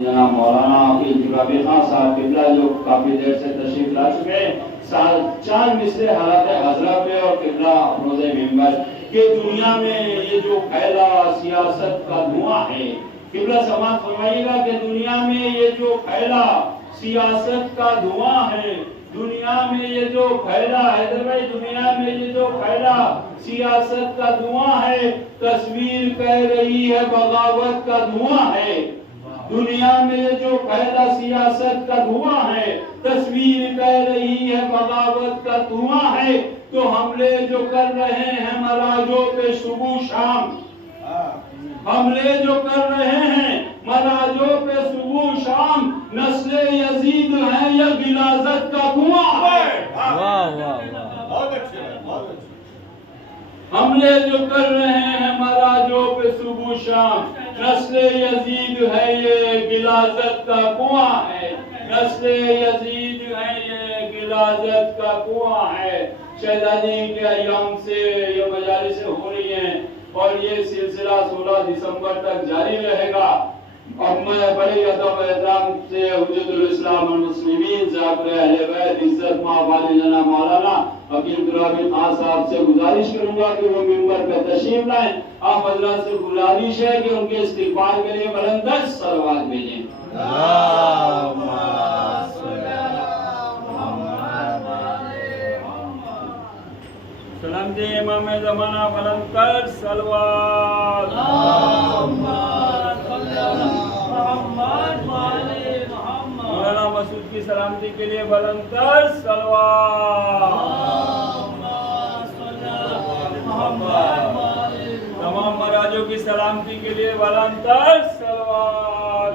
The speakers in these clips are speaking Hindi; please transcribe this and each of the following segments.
जनाब मौलाना इल्तिकाबी खान साहब किबला जो काफी देर से तशरीफ ला चुके हैं, चार मिसरे हालत हजरा पे और किबला रोज़े मिंबर के दुनिया में ये जो फैला सियासत का धुआं है, किबला समाज फरमाइएगा कि दुनिया में ये जो फैला सियासत का धुआं है, दुनिया में ये जो फैला हैदर भाई, दुनिया में ये जो फैला सियासत का धुआं है, तस्वीर कह रही है बगावत का धुआं है। दुनिया में जो फैला सियासत का धुआं है, तस्वीर कह रही है बगावत का धुआं है। तो हमले जो कर रहे हैं मराजों पे सुबह शाम, हमले जो कर रहे हैं मराजों पे सुबह शाम, नस्ले यजीद है या गिलाजत का धुआं है। बहुत अच्छे, बहुत अच्छे। हमले जो कर रहे हैं मराजों पे सुबह शाम, नस्ले यजीद है ये गिलाजत का कुआं है, नस्ले यजीद है ये गिलाजत का कुआं है। शहजादी के अय्याम से ये मजालिसें हो रही हैं और ये सिलसिला 16 दिसंबर तक जारी रहेगा। अब मैं बड़े अदब एहतराम से हुज्जतुल इस्लाम वल मुस्लिमीन साहब अहले बैत इज्जत मावाली जना मौलाना वकील गुलाबी खान साहब से गुजारिश करूंगा कि वो मिंबर पे तशरीफ लाएं। आप हजरत से गुजारिश है कि उनके इस्तिकबाल के लिए बुलंद सलवात भेजें। सलाम दे इमाम ज़माना बुलंद कर सलवात। मौलाना मसूद की सलामती के लिए बुलंद कर सलवात। तमाम महाराजों की सलामती के लिए बुलंद कर सलवात।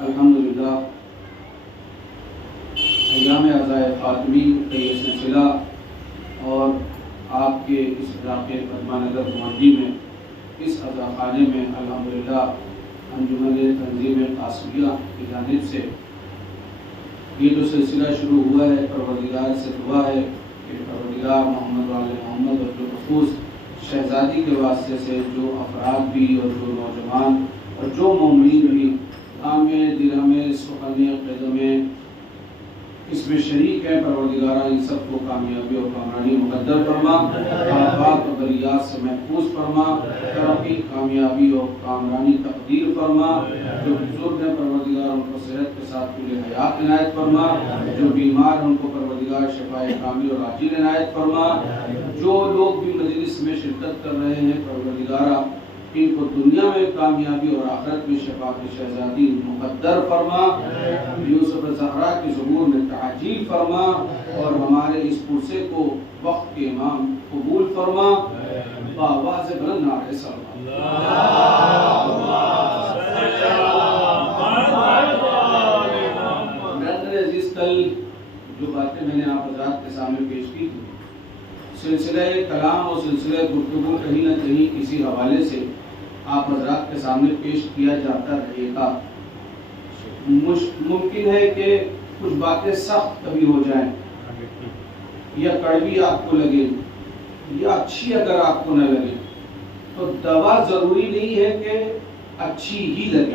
अल्हम्दुलिल्लाह अय्याम अज़ाए फ़ातिमी का ये सिलसिला और आपके इस इलाके पद्मानगर मंडी में इस अज़ाख़ाने में अल्हम्दुलिल्लाह अंजुमन तंजीम कासिमिया की जानिब से ये जो सिलसिला शुरू हुआ है, परवरदिगार से दुआ है कि परवरदिगार मोहम्मद वाले मोहम्मद और जो खसूस शहज़ादी के वास्ते से जो अफराद भी और जो नौजवान और जो मोमिन भी आमे दिलमे सुखने क़दमे इसमें शरीक है, परवरदिगारा इन सबको कामयाबी और कामरानी मुक़द्दर फरमा, आफात और बलियात से महफूज फरमा, तरक्की कामयाबी और कामरानी तक़दीर फरमा। जो बुजुर्ग हैं परवरदिगार उनको सेहत के साथ पूरी हयात इनायत फरमा, जो बीमार हैं उनको परवरदिगार शफ़ाए कामिल और आजिल इनायत फरमा। जो लोग भी मजलिस में शिरकत कर रहे हैं परवरदिगारा इनको दुनिया में कामयाबी और आखिरत में शफाअत शहजादी मुक़द्दर फरमा, यूसुफ ज़हरा की ज़ुहूर में ताजील फरमा और हमारे इस पुरसे को वक्त के इमाम कबूल फरमा। आवाज़ बुलंद नारे कल जो बातें मैंने आप हज़रात के सामने पेश की थी, सिलसिला कलाम और सिलसिला गुफ्तगू कहीं ना कहीं किसी हवाले से आप हज़रात के सामने पेश किया जाता रहेगा। मुमकिन है कि कुछ बातें सख्त कभी हो जाएं या कड़वी आपको लगे या अच्छी अगर आपको न लगे, तो दवा जरूरी नहीं है कि अच्छी ही लगे।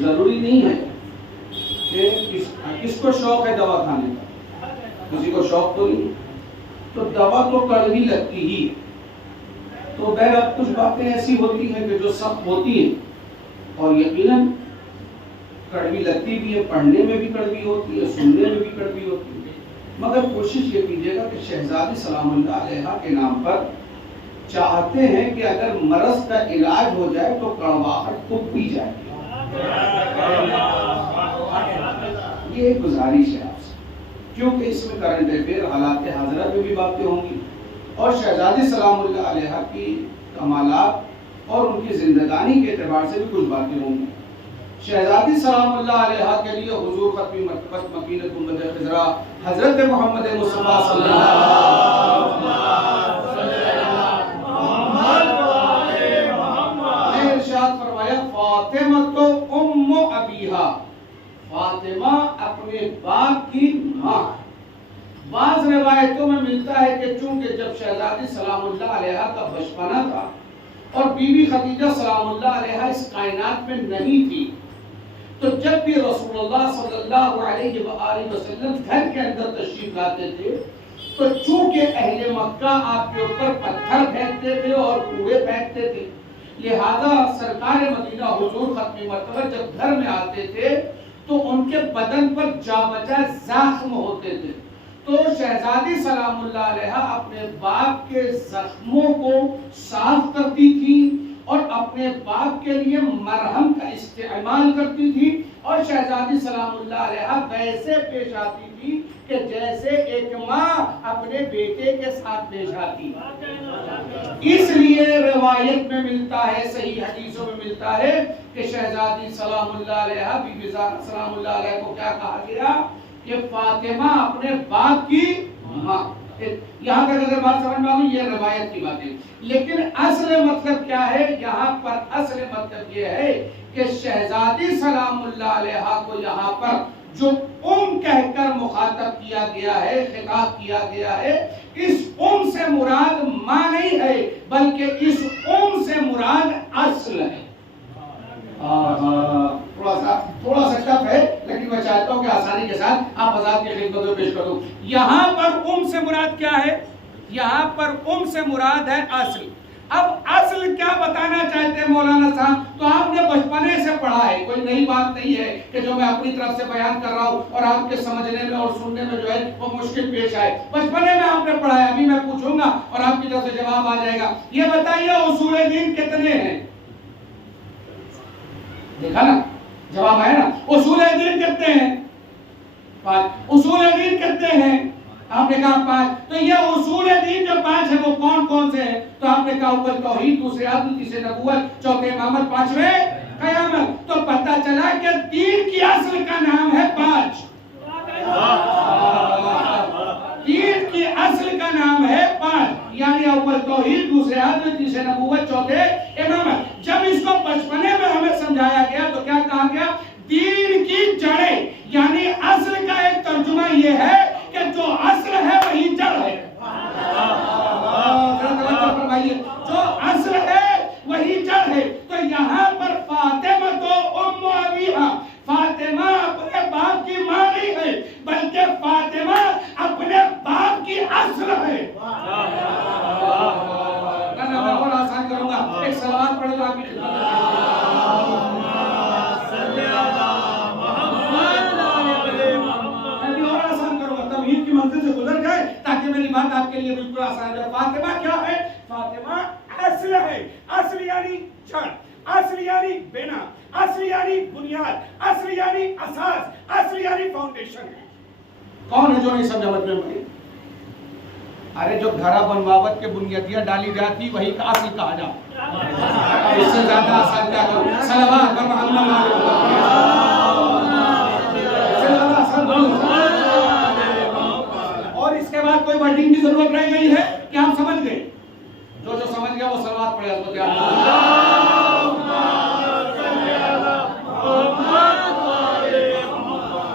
जरूरी नहीं है कि किसको शौक है दवा खाने का, किसी को शौक तो नहीं, तो दवा तो कड़वी लगती ही। तो बहरहाल कुछ बातें ऐसी होती हैं कि जो सख्त होती हैं और यकीनन कड़वी लगती भी है, पढ़ने में भी कड़वी होती है, सुनने में भी कड़वी होती है, मगर कोशिश ये कीजिएगा कि शहजादी सलामुल्लाह अलैहा के नाम पर चाहते हैं कि अगर मरज का इलाज हो जाए तो कड़वाहट तो पी जाए। ये एक गुजारिश है आपसे, क्योंकि इसमें करंट अफेयर हालात हाज़िरा में भी बातें होंगी और शहजादी सलामुल्लाह अलैहा की कमालात और उनकी जिंदगानी के एतबार से भी कुछ बातें होंगी। शहजादी सलामुल्लाह अलैहा के लिए हुजूर खत्मी मरतबत मकीनत गुंबद खिज़रा हजरत मोहम्मद मुस्तफ़ा सल्लल्लाहु अलैहि वसल्लम ने इरशाद फरमाया, फातिमा तो उम्मु अबीहा, फातिमा अपने बाप की माँ। बाज़ रिवायतों में मिलता है कि चूंकि जब शहजादी सलामुल्लाह अलैहा का बचपना था और बीवी खदीजा सलामुल्लाह अलैहा इस कायनात में नहीं थी, तो जब भी रसूलुल्लाह सल्लल्लाहु अलैहि वसल्लम घर के अंदर तशरीफ लाते थे, तो चूंकि अहले मक्का आपके ऊपर पत्थर फेंकते थे और कूड़े फेंकते थे, लिहाजा सरकार मदीना हुजूर खत्मी मरतबत जब घर में आते थे तो उनके बदन पर जाबजा जख्म होते थे। तो शहजादी सलामुल्लाह अलैहा अपने बाप के जख्मों को साफ करती थी और अपने बाप के लिए मरहम का इस्तेमाल करती थी और शहजादी सलामुल्लाह अलैहा वैसे पेश आती थी कि जैसे एक माँ अपने बेटे के साथ पेश आती। इसलिए रिवायत में मिलता है, सही हदीसों में मिलता है कि शहजादी सलामुल्लाह अलैहा बीबी ज़हरा सलामुल्लाह अलैहा को क्या कहा गया कि फातिमा अपने बाप की माँ। यहाँ तक अगर बात समझ में आ गई, ये रिवायत की बात है, लेकिन असल मतलब क्या है यहाँ पर? असल मतलब ये है कि शहजादी सलामुल्लाह अलैहा को यहाँ पर जो कहकर मुखातब किया गया है, खिताब किया गया है, इस से मुराद माँ नहीं है, बल्कि इस से मुराद असल है। थोड़ा सा टफ है, लेकिन मैं चाहता हूं कि आसानी के साथ आप हज़रात की खिदमत में पेश करूं। यहाँ पर से मुराद क्या है? यहाँ पर से मुराद है असल। अब असल क्या बताना चाहते हैं मौलाना साहब? तो आपने बचपने से पढ़ा है, कोई नई बात नहीं है कि जो मैं अपनी तरफ से बयान कर रहा हूँ और आपके समझने में और सुनने में जो है वो मुश्किल पेश आए। बचपने में आपने पढ़ा है, अभी मैं पूछूंगा और आपकी तरफ से जवाब आ जाएगा। ये बताइए उसूल दीन कितने हैं? देखा ना, जवाब आया ना। उसूल दीन कितने हैं? 5। उसूल दीन कितने हैं? आपने कहा 5। तो ये उसूल दीन जो 5 है वो कौन कौन से हैं? तो आपने कहा अव्वल तौहीद, दूसरे अदल, तीसरे नबूवत, चौथे इमामत, पांचवें कयामत। तो पता चला कि दीन की असल का नाम है 5। दीन की असल का नाम है 5, यानी अव्वल तौहीद, दूसरे अदल, तीसरे नबूवत, चौथे इमामत। जब इसको बचपने में हमें समझाया गया तो क्या कहा गया? दीन की जड़ें, यानी असल का एक तर्जुमा ये है कि जो असल है वही जड़ है। जो असल है वही जड़ है। तो यहाँ पर फातिमा तो उम्मु अबीहा, फातिमा अपने बाप की माँ नहीं है, बल्कि फातिमा अपने बाप की असल है। मैं और आसान करूंगा, एक सलावत पढ़ लो आपकी खिदमत में। मंजिल से गुजर गए फातिमा असल है। असल यानी जड़, असल यानी बिना, असल यानी बुनियाद, असल यानी असास, असल यानी फाउंडेशन है। कौन है जो नहीं समझा बच्चे भाई? अरे जो घरा बनवावत के बुनियादियां डाली जाती वही का असल कहा जाता। इससे ज्यादा आसान क्या करूं? सलावत पर मोहम्मद और इसके बाद कोई वर्डिंग की जरूरत रह गई है कि हम समझ गए? जो समझ गया वो सलावत पढ़े।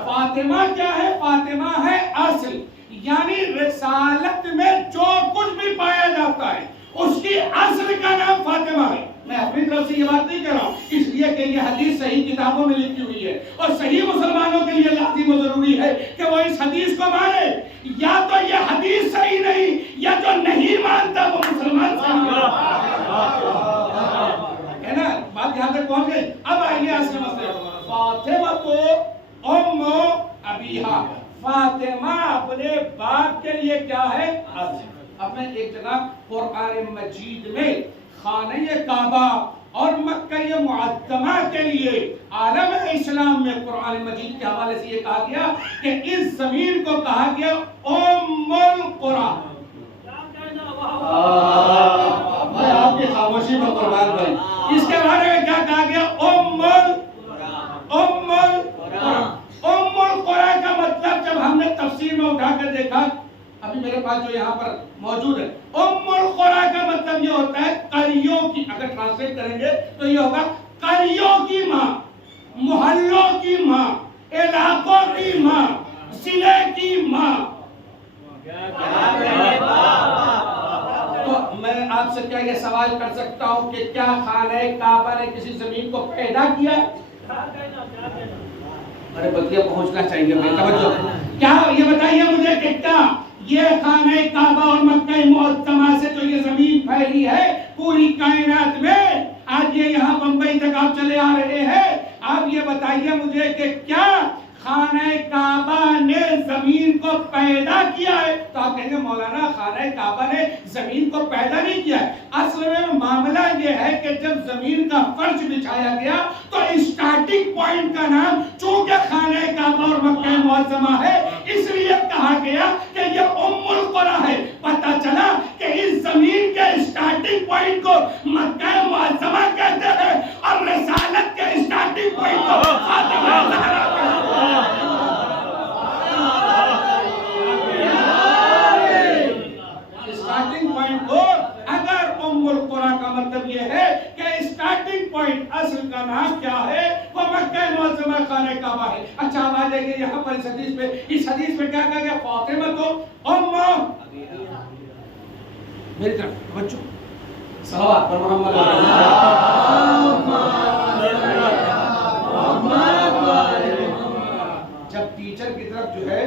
फातिमा क्या है? फातिमा है असल, यानी रिसालत में जो कुछ भी पाया जाता है उसकी असल का नाम फातिमा है। मैं अपनी तरफ से ये बात नहीं कर रहा हूँ, इसलिए कि ये हदीस सही किताबों में लिखी हुई है और सही मुसलमानों के लिए लाजिम और जरूरी है कि वो इस हदीस को माने। या तो ये हदीस सही नहीं, या जो नहीं मानता वो मुसलमान है ना। बात यहाँ तक पहुंच गई। अब आइए असली मसले। फातिमा तो उम्मु अबीहा, फातिमा अपने बाप के लिए क्या है? अब मैं एक जगह कुरान मजीद में खाने काबा और मक्का मुअज्जमा के लिए आलम इस्लाम में कुरान मजीद के हवाले से ये कहा गया कि इस जमीन को कहा गया उम्मुल कुरा। मैं आपकी खामोशी में कुर्बान भाई, इसके बारे में क्या कहा गया? उम्मुल कुरा का मतलब जब हमने तफसीर में उठाकर देखा, अभी मेरे पास जो यहाँ पर मौजूद है, उम्मुल कुरा का मतलब ये होता है करियों की। अगर ट्रांसलेट करेंगे तो ये होगा करियों की माँ, मोहल्लों की माँ, इलाकों की माँ, जिले की माँ। तो मैं आपसे क्या ये सवाल कर सकता हूँ कि क्या खाने काबा ने किसी जमीन को पैदा किया? अरे बतिया पहुंचना चाहिए भाई, तवज्जो। क्या ये बताइए मुझे कि क्या ये खाने काबा और मक्का मुअज्जमा से जो ये जमीन फैली है पूरी कायनात में, आज ये यहाँ बंबई तक आप चले आ रहे हैं, आप ये बताइए मुझे कि क्या खाने काबा ने जमीन को पैदा किया है? तो आप कहेंगे मौलाना खाने काबा ने जमीन को पैदा नहीं किया है। असल में मामला ये है कि जब जमीन का फर्श बिछाया गया तो स्टार्टिंग पॉइंट का नाम चूंकि खाने काबा और मक्का मुअज्जमा है, इसलिए कहा गया कि ये उम्मुल कुरा है। पता चला कि इस जमीन के स्टार्टिंग पॉइंट को मक्का मुअज्जमा कहते हैं और रिसालत के स्टार्टिंग पॉइंट को फातिमा ज़हरा कहते हैं। स्टार्टिंग पॉइंट को, अगर उम्मुल कुरा का मतलब यह है कि स्टार्टिंग पॉइंट असल का नाम क्या है? वो मक्का मुअज्जमा खाने काबा है। अच्छा अब आ जाइए यहाँ पर इस हदीस पे। इस हदीस में क्या कहा गया? फातिमा तो उम्मु, मेरी तरफ बच्चों सलावत पर मोहम्मद। जब टीचर की तरफ जो है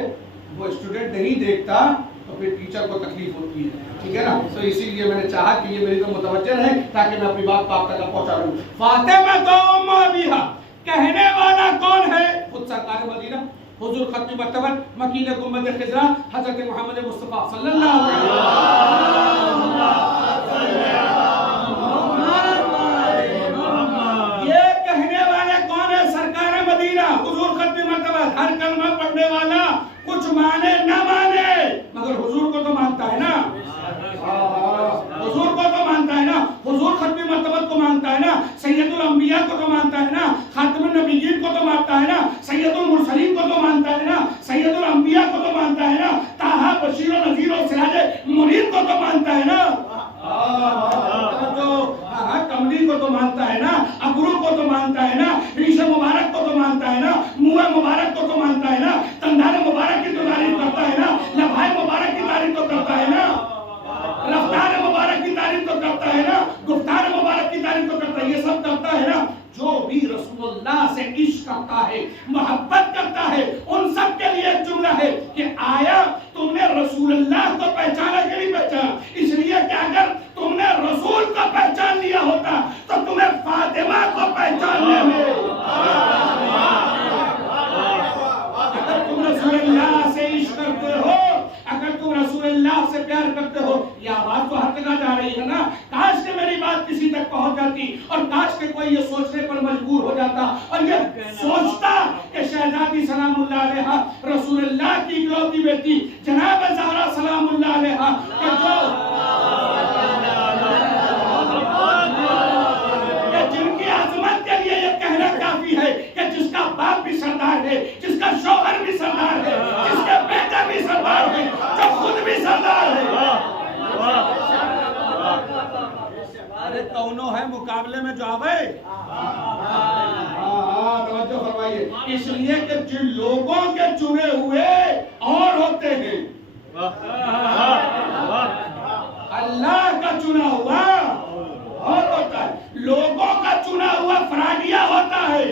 वो स्टूडेंट नहीं देखता तो फिर टीचर को तकलीफ होती है, ठीक है ना। तो इसीलिए मैंने चाहा कि ये मेरी तो मुतवज्जह रहे ताकि मैं अपनी बात आप तक पहुंचा दूं। फातिमा तो उम्मु अबीहा, कहने वाला कौन है? खुद सरकार मदीना, हुजूर खत्मी मर्तबत, मकीन गुंबद खिज़रा, हजरत मोहम्मद मुस्तफा सल्लल्लाहु अलैहि वसल्लम। ये कहने वाले कौन है? सरकार मदीना, हुजूर खत्मी मर्तबत। हर कलमा पढ़ने वाला कुछ माने ना माने मगर हुजूर को तो मानता है ना, हुजूर को तो मानता है ना, हुजूर खत्मी मर्तबत को मानता है ना, सैयदुल अंबिया को तो मानता है ना, खातमुन नबिय्यीन को तो मानता है ना, सैयदुल मुरसलीन को तो मानता है ना, सैयदुल अंबिया को तो मानता है ना, ताहा बशीर और नज़ीर और सिराज मुनीर को तो मानता है ना, कमली को तो मानता है ना, अबरू को तो मानता है ना, रीशा मुबारक को तो मानता है ना, मुआ मुबारक को तो मानता है ना, तंदार मुबारक की तो तारीफ करता है ना, लभाए मुबारक की तारीफ तो करता है ना, रफ्तार मुबारक की तारीफ तो करता है ना, गुफ्तार मुबारक की तारीफ तो करता है, ये सब करता है ना। जो भी रसूलुल्लाह से इश्क करता है, मोहब्बत करता है, उन सब के लिए एक जुमला है कि आया तुमने रसूलुल्लाह को पहचाना कि नहीं पहचाना? इसलिए कि अगर तुमने रसूल को पहचान लिया होता तो तुम्हें फातिमा को पहचानने में, अगर तुम रसूलुल्लाह से इश्क करते हो, अगर तुम रसूलुल्लाह से प्यार करते हो, ये आवाज तो हर जगह जा रही है ना हो जाती और काश के कोई ये सोचने पर मजबूर हो जाता और ये सोचता कि शहजादी सलामुल्लाह अलैहा रसूलुल्लाह की इकलौती बेटी जनाब ज़हरा सलामुल्लाह अलैहा के जिनकी अजमत के लिए ये कहना काफी है कि जिसका बाप भी सरदार है, जिसका शौहर भी सरदार है, जिसके बेटा भी सरदार है, जो खुद भी सरदार है। अरे कौनो है मुकाबले में जो आवे। तवज्जो फरमाइए। इसलिए कि जिन लोगों के चुने हुए और होते हैं, अल्लाह का चुना हुआ और होता है। लोगों का चुना हुआ फ्राडिया होता है,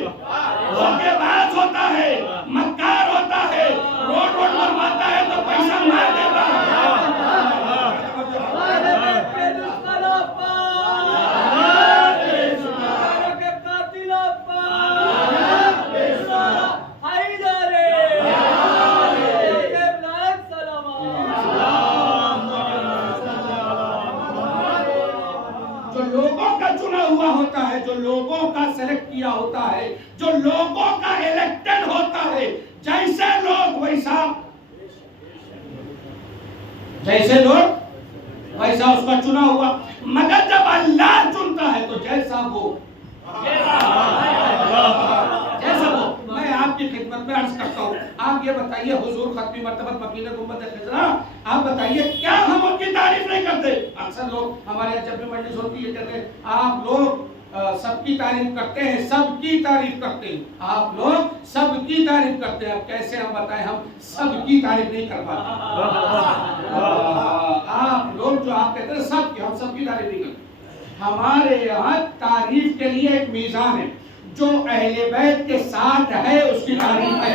धोखेबाज होता है, मक्कार होता है, रोड पर मारता है तो पैसा मार देता है। होता है, जो लोगों का सेलेक्ट किया होता है, जो लोगों का इलेक्टेड होता है, जैसे लोग वैसा उसका चुना हुआ। मगर जब अल्लाह चुनता है तो जैसा वो मैं आपकी खिदमत में अर्ज करता हूँ। आप ये बताइए हुजूर खत्मी मर्तबत मकीन गुंबद खिजरा, आप बताइए क्या हम उनकी तारीफ नहीं करते? अक्सर लोग हमारे जब भी मजलिस होती है कहते हैं आप लोग सबकी तारीफ करते हैं, सबकी तारीफ करते हैं, आप लोग सबकी तारीफ करते हैं। अब कैसे हम बताएं, हम सबकी तारीफ नहीं कर पाते। आप लोग जो आप कहते हैं सबकी, हम सबकी तारीफ नहीं करते। हमारे यहाँ तारीफ के लिए एक मीज़ान है, जो अहले बैत के साथ है उसकी तारीफ है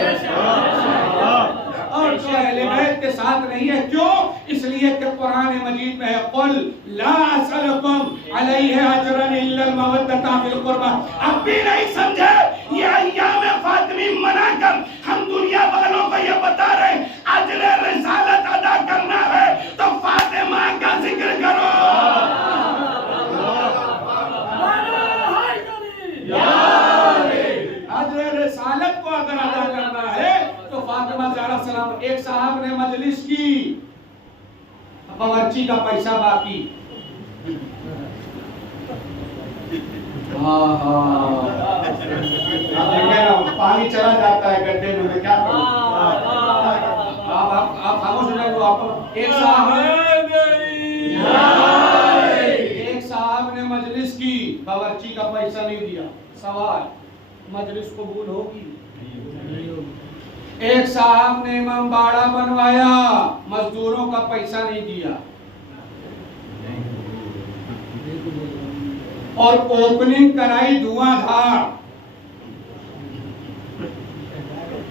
और जो अहले बैत के साथ नहीं है। क्यों? इसलिए कि कुरान मजीद में है कुल ला असलकुम अलैहि अजरन इल्ला मवद्दता फिल कुर्बा। अब भी नहीं समझे? ये अय्याम फातिमी मनाकर हम दुनिया वालों को ये बता रहे हैं अजर रिसालत अदा करना है तो फातिमा का जिक्र करो। रिसालत को अगर अदा करना है तो फातिमा ज़हरा सलाम। एक साहब ने मजलिस की, बावर्ची का पैसा बाकी, पानी चला जाता है गड्ढे में, क्या करूं? आप खामोश हो जाए। एक साहब ने मजलिस की, बावर्ची का पैसा नहीं दिया। सवाल, मजलिस कबूल होगी? एक साहब ने इमामबाड़ा बनवाया, मजदूरों का पैसा नहीं दिया और ओपनिंग कराई धुआंधार,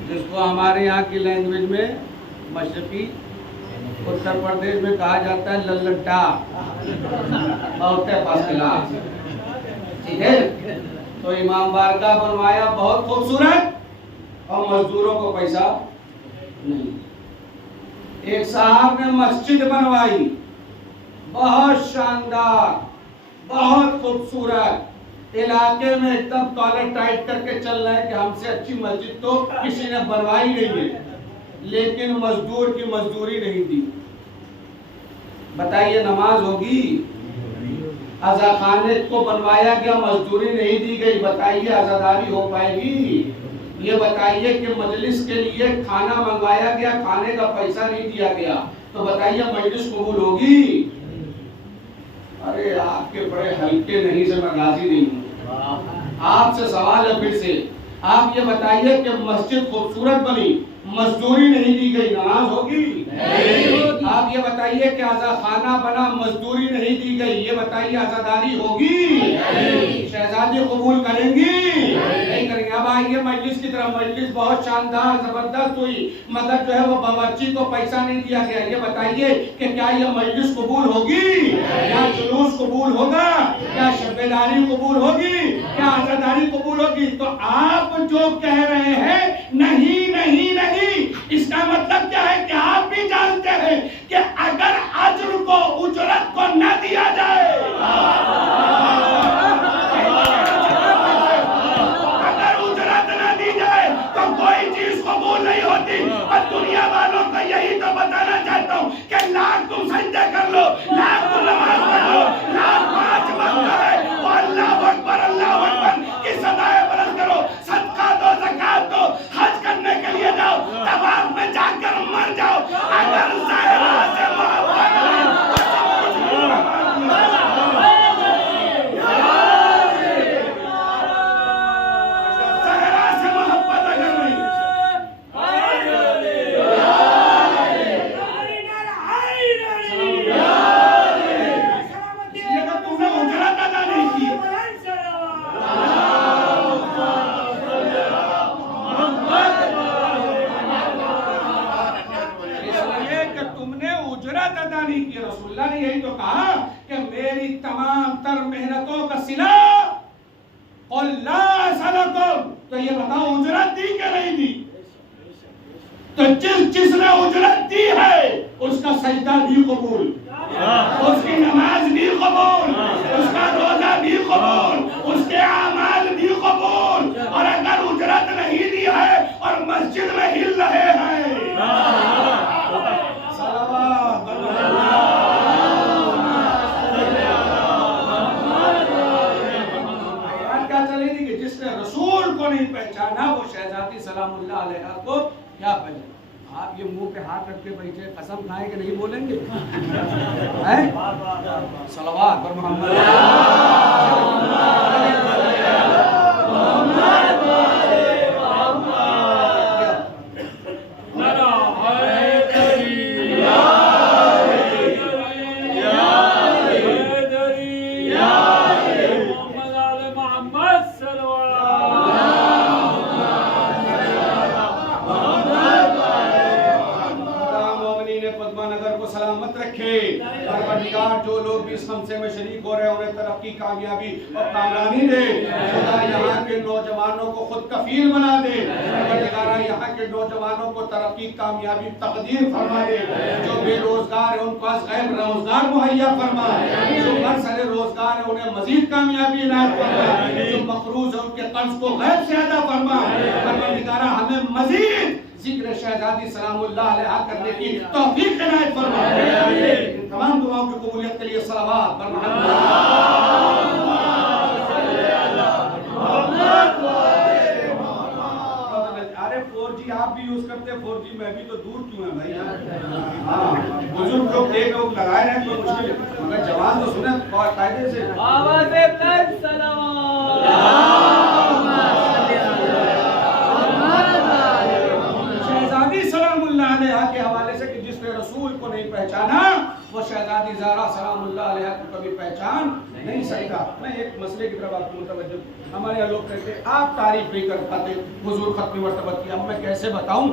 जिसको हमारे यहाँ की लैंग्वेज में मशरकी उत्तर प्रदेश में कहा जाता है लल्लटा। ठीक है, तो इमाम बारगाह बनवाया बहुत खूबसूरत और मजदूरों को पैसा नहीं। एक साहब ने मस्जिद बनवाई, बहुत शानदार, बहुत खूबसूरत, इलाके में एकदम कॉलर टाइट करके चल रहा है कि हमसे अच्छी मस्जिद तो किसी ने बनवाई नहीं है, लेकिन मजदूर की मजदूरी नहीं दी। बताइए नमाज होगी? अज़ाखाने को बनवाया गया, मजदूरी नहीं दी गई, बताइए अज़ादारी हो पाएगी? ये बताइए कि मजलिस के लिए खाना मंगवाया गया, खाने का पैसा नहीं दिया गया, तो बताइए मजलिस कबूल होगी? अरे आपके बड़े हल्के नहीं से मैं राजी नहीं हूँ। आपसे सवाल है फिर से, आप ये बताइए कि मस्जिद खूबसूरत बनी, मजदूरी नहीं दी गई, नमाज होगी? नहीं। आप ये बताइए कि आज़ाखाना बना, मजदूरी नहीं दी गई, ये बताइए आज़ादारी होगी? नहीं। शहजादी कबूल करेंगी? नहीं करेंगे। अब आइए मजलिस की तरफ। मजलिस बहुत शानदार जबरदस्त हुई, मगर जो है वो बावर्ची को पैसा नहीं दिया गया। ये बताइए कि क्या ये मजलिस कबूल होगी? क्या जुलूस कबूल होगा? क्या शब्बेदारी कबूल होगी? क्या आज़ादारी कबूल होगी? तो आप जो कह रहे हैं नहीं नहीं नहीं, इसका मतलब क्या है कि आप भी जानते हैं कि अगर अज्र को, उजरत को न दिया जाए तमाम तर मेहनतों का सिला तो ये बताओ उजरत दी क्या नहीं दी? तो जिसने उजरत दी है उसका सजदा भी कबूल, उसकी नमाज भी कबूल, उसका रोजा भी कबूल, उसके अमाल भी कबूल। और अगर उजरत नहीं दी है और मस्जिद में हिल रहे हैं, क्या चलेगी कि जिसने रसूल को नहीं पहचाना वो शहजादी सलामुल्लाह अलैहा को क्या पहचाना? आप ये मुंह पे हाथ रख के बैठे कसम खाए कि नहीं बोलेंगे? हैं? सलवात पर मोहम्मद जो लोग भी इस हमसे में शरीक हो रहे हैं उन्हें तरक्की, कामयाबी और कामरानी दे। खुदा यहाँ के नौजवानों को खुद कफील बना दे। यहाँ के नौजवानों को तरक्की, कामयाबी, तकदीर फरमा दे। जो बेरोजगार है उनको गैर रोजगार मुहैया फरमा। जो बरसरे रोजगार है उन्हें मजीद कामयाबी इनायत फरमा। जो मकरूज है उनके कर्ज को गैर से अदा फरमा। परवरदिगारा हमें मजीद जिक्र शहजादी सलामुल्लाह अलैहा करने की तौफीक इनायत फरमा। तमाम दुआओं की कबूलियत के लिए सलावत बर मोहम्मद। अरे 4G आप भी यूज करते हैं, 4G मैं भी, तो दूर क्यों है भाई? हाँ, बुजुर्ग लोग एक लोग लगाए हैं तो मुश्किल, मगर जवान तो सुने कायदे से आवाज़ के हवाले से कि जिसने रसूल को नहीं पहचाना वो शहजादी ज़हरा सलामुल्लाह अलैहा को कभी पहचान नहीं सकता। मैं एक मसले की तरफ आपको मुतवज्जो, हमारे यहाँ लोग कहते हैं आप तारीफ नहीं कर पाते हुजूर खत्मी मर्तबत की। अब मैं कैसे बताऊं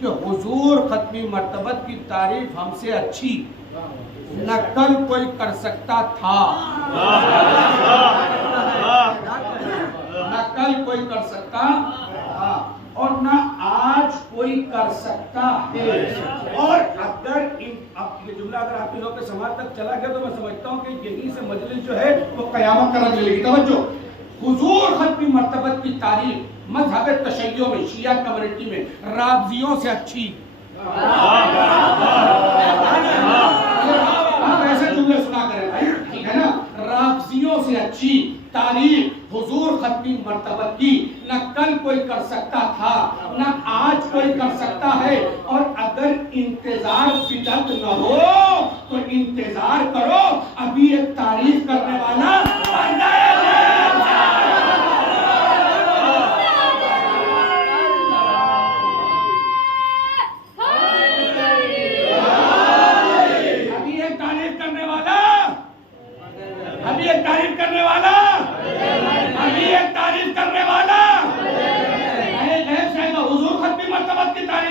कि हुजूर खत्मी मर्तबत की तारीफ हमसे अच्छी न कल कोई कर सकता था, न कल कोई कर सकता था और न आज कोई कर सकता है। और अगर अब ये जुमला अगर आपके लोग के समाज तक चला गया तो मैं समझता हूँ कि यहीं से मजलिस जो है वो कयामत का रंग लेगी। तवज्जो, हुजूर खत्मी मर्तबत की तारीफ मजहब तशय्यो में, शिया कम्युनिटी में राबजियों से अच्छी। आप ऐसे जुमले सुना करें भाई, ठीक है ना? राबजियों से अच्छी तारीफ हुजूर खत्मी मर्तबत की न कल कोई कर सकता था न आज कोई कर सकता है। और अगर इंतजार बिदअत न हो तो इंतजार करो, अभी एक तारीफ करने वाला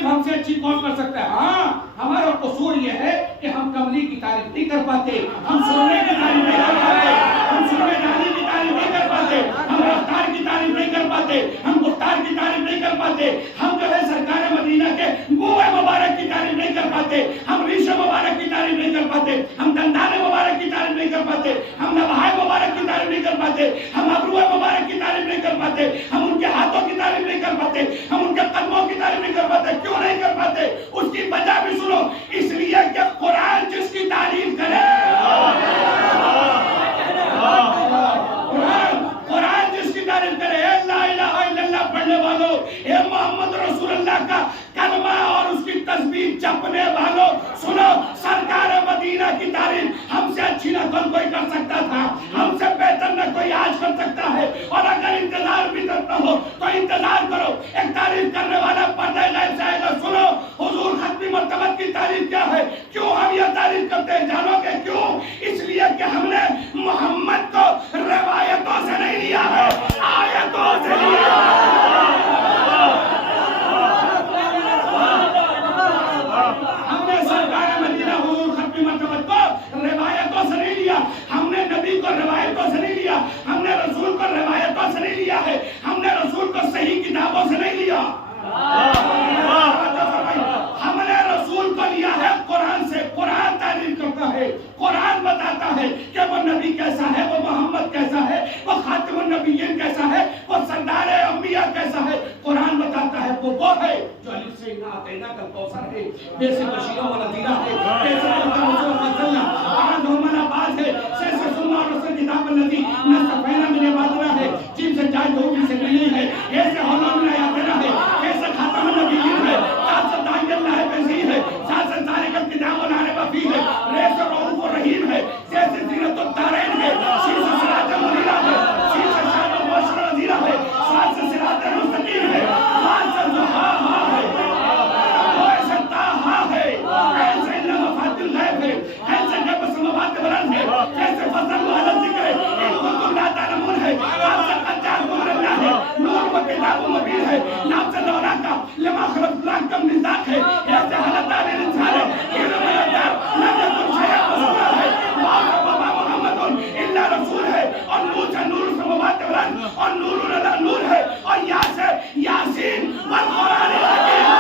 हमसे अच्छी कौन कर सकता है? हाँ, हमारा कसूर यह है कि हम कमली की तारीफ नहीं कर पाते, हम सोने की तारीफ नहीं कर पाते, हम सूबेदारी की तारीफ नहीं कर पाते, हम रफ्तार की तारीफ नहीं कर पाते, हम गुफ्तार की तारीफ नहीं कर पाते, हम जो है सरकार मदीना के मुँह मुबारक की तारीफ नहीं कर पाते, हम रीश मुबारक की तारीफ नहीं कर पाते, हम दंदान मुबारक की तारीफ नहीं कर पाते, हम नवाह मुबारक की तारीफ नहीं कर पाते, हम अबरू मुबारक की तारीफ नहीं कर पाते, हम उनके हाथों की तारीफ नहीं कर पाते, हम उनके कदमों की तारीफ नहीं कर पाते। क्यों नहीं कर पाते? उसकी वजह भी सुनो, इसलिए कि कुरान जिसकी तारीफ करे, कुरान जिसकी तारीफ करे, ला इलाहा इल्लल्लाह पढ़ने वालों, ए मोहम्मद रसूलुल्लाह का कलमा और उसकी तस्बीह जपने वालों, सुनो, सरकार मदीना की तारीफ हमसे अच्छी न कोई कर सकता था, हमसे बेहतर न कोई आज कर सकता है। और अगर इंतजार भी करना हो तो इंतजार करो, एक तारीफ करने वाला पर्दे गैब से आएगा। सुनो, हुजूर खत्मी मर्तबत की तारीफ क्या है, क्यों हम यह तारीफ करते हैं, जानोगे क्यों? नबीय्यीन कैसा है, वो सरदार अंबिया कैसा है, कुरान बताता है वो है जो अलिफ से इन्ना अतैना कल कौसर है, बेसिक बशीरा व नज़ीरा है, बेसिक रसूल फज़लना आज हमला बाज है, से सुन्ना और रसूल किताब नज़ी नस्तफैना में बादरा है, जिन से जाय दो से मिली है, ऐसे हौला में आया तेरा है, ऐसे खातम नबीय्यीन है, साथ दाइल्लाह है बेज़ी है, साथ सारिकल किताब नारे वफी है, रेस रऊफ रहीम है, जैसे जीरतुल दारैन है, शीश सिराज मुनीरा है, शीश शाद मुबशर नज़ीरा है, साथ सिराज मुस्तकीम है, साथ दुहा है, ऐसे ताहा है, ऐसे लमफातिल गैब है, ऐसे गैब समावात बुलंद है, जैसे फज़ल वाला जिक्र है, इन कुतुब ला तालमून है, आपसे कच्चा कुमरल्ला है, नूर व किताब मुबीन है, नाम से लौला का लमा खलक लाख कम निज़ाक है, ऐसे हालत आने इंसान है, ये नमयदार नजर तुम शया मसूला है, बाबा मोहम्मद इल्ला रसूल है, और नूर से नूर समावात बुलंद, और नूर अला नूर है, और या से यासीन वल कुरान हकीम।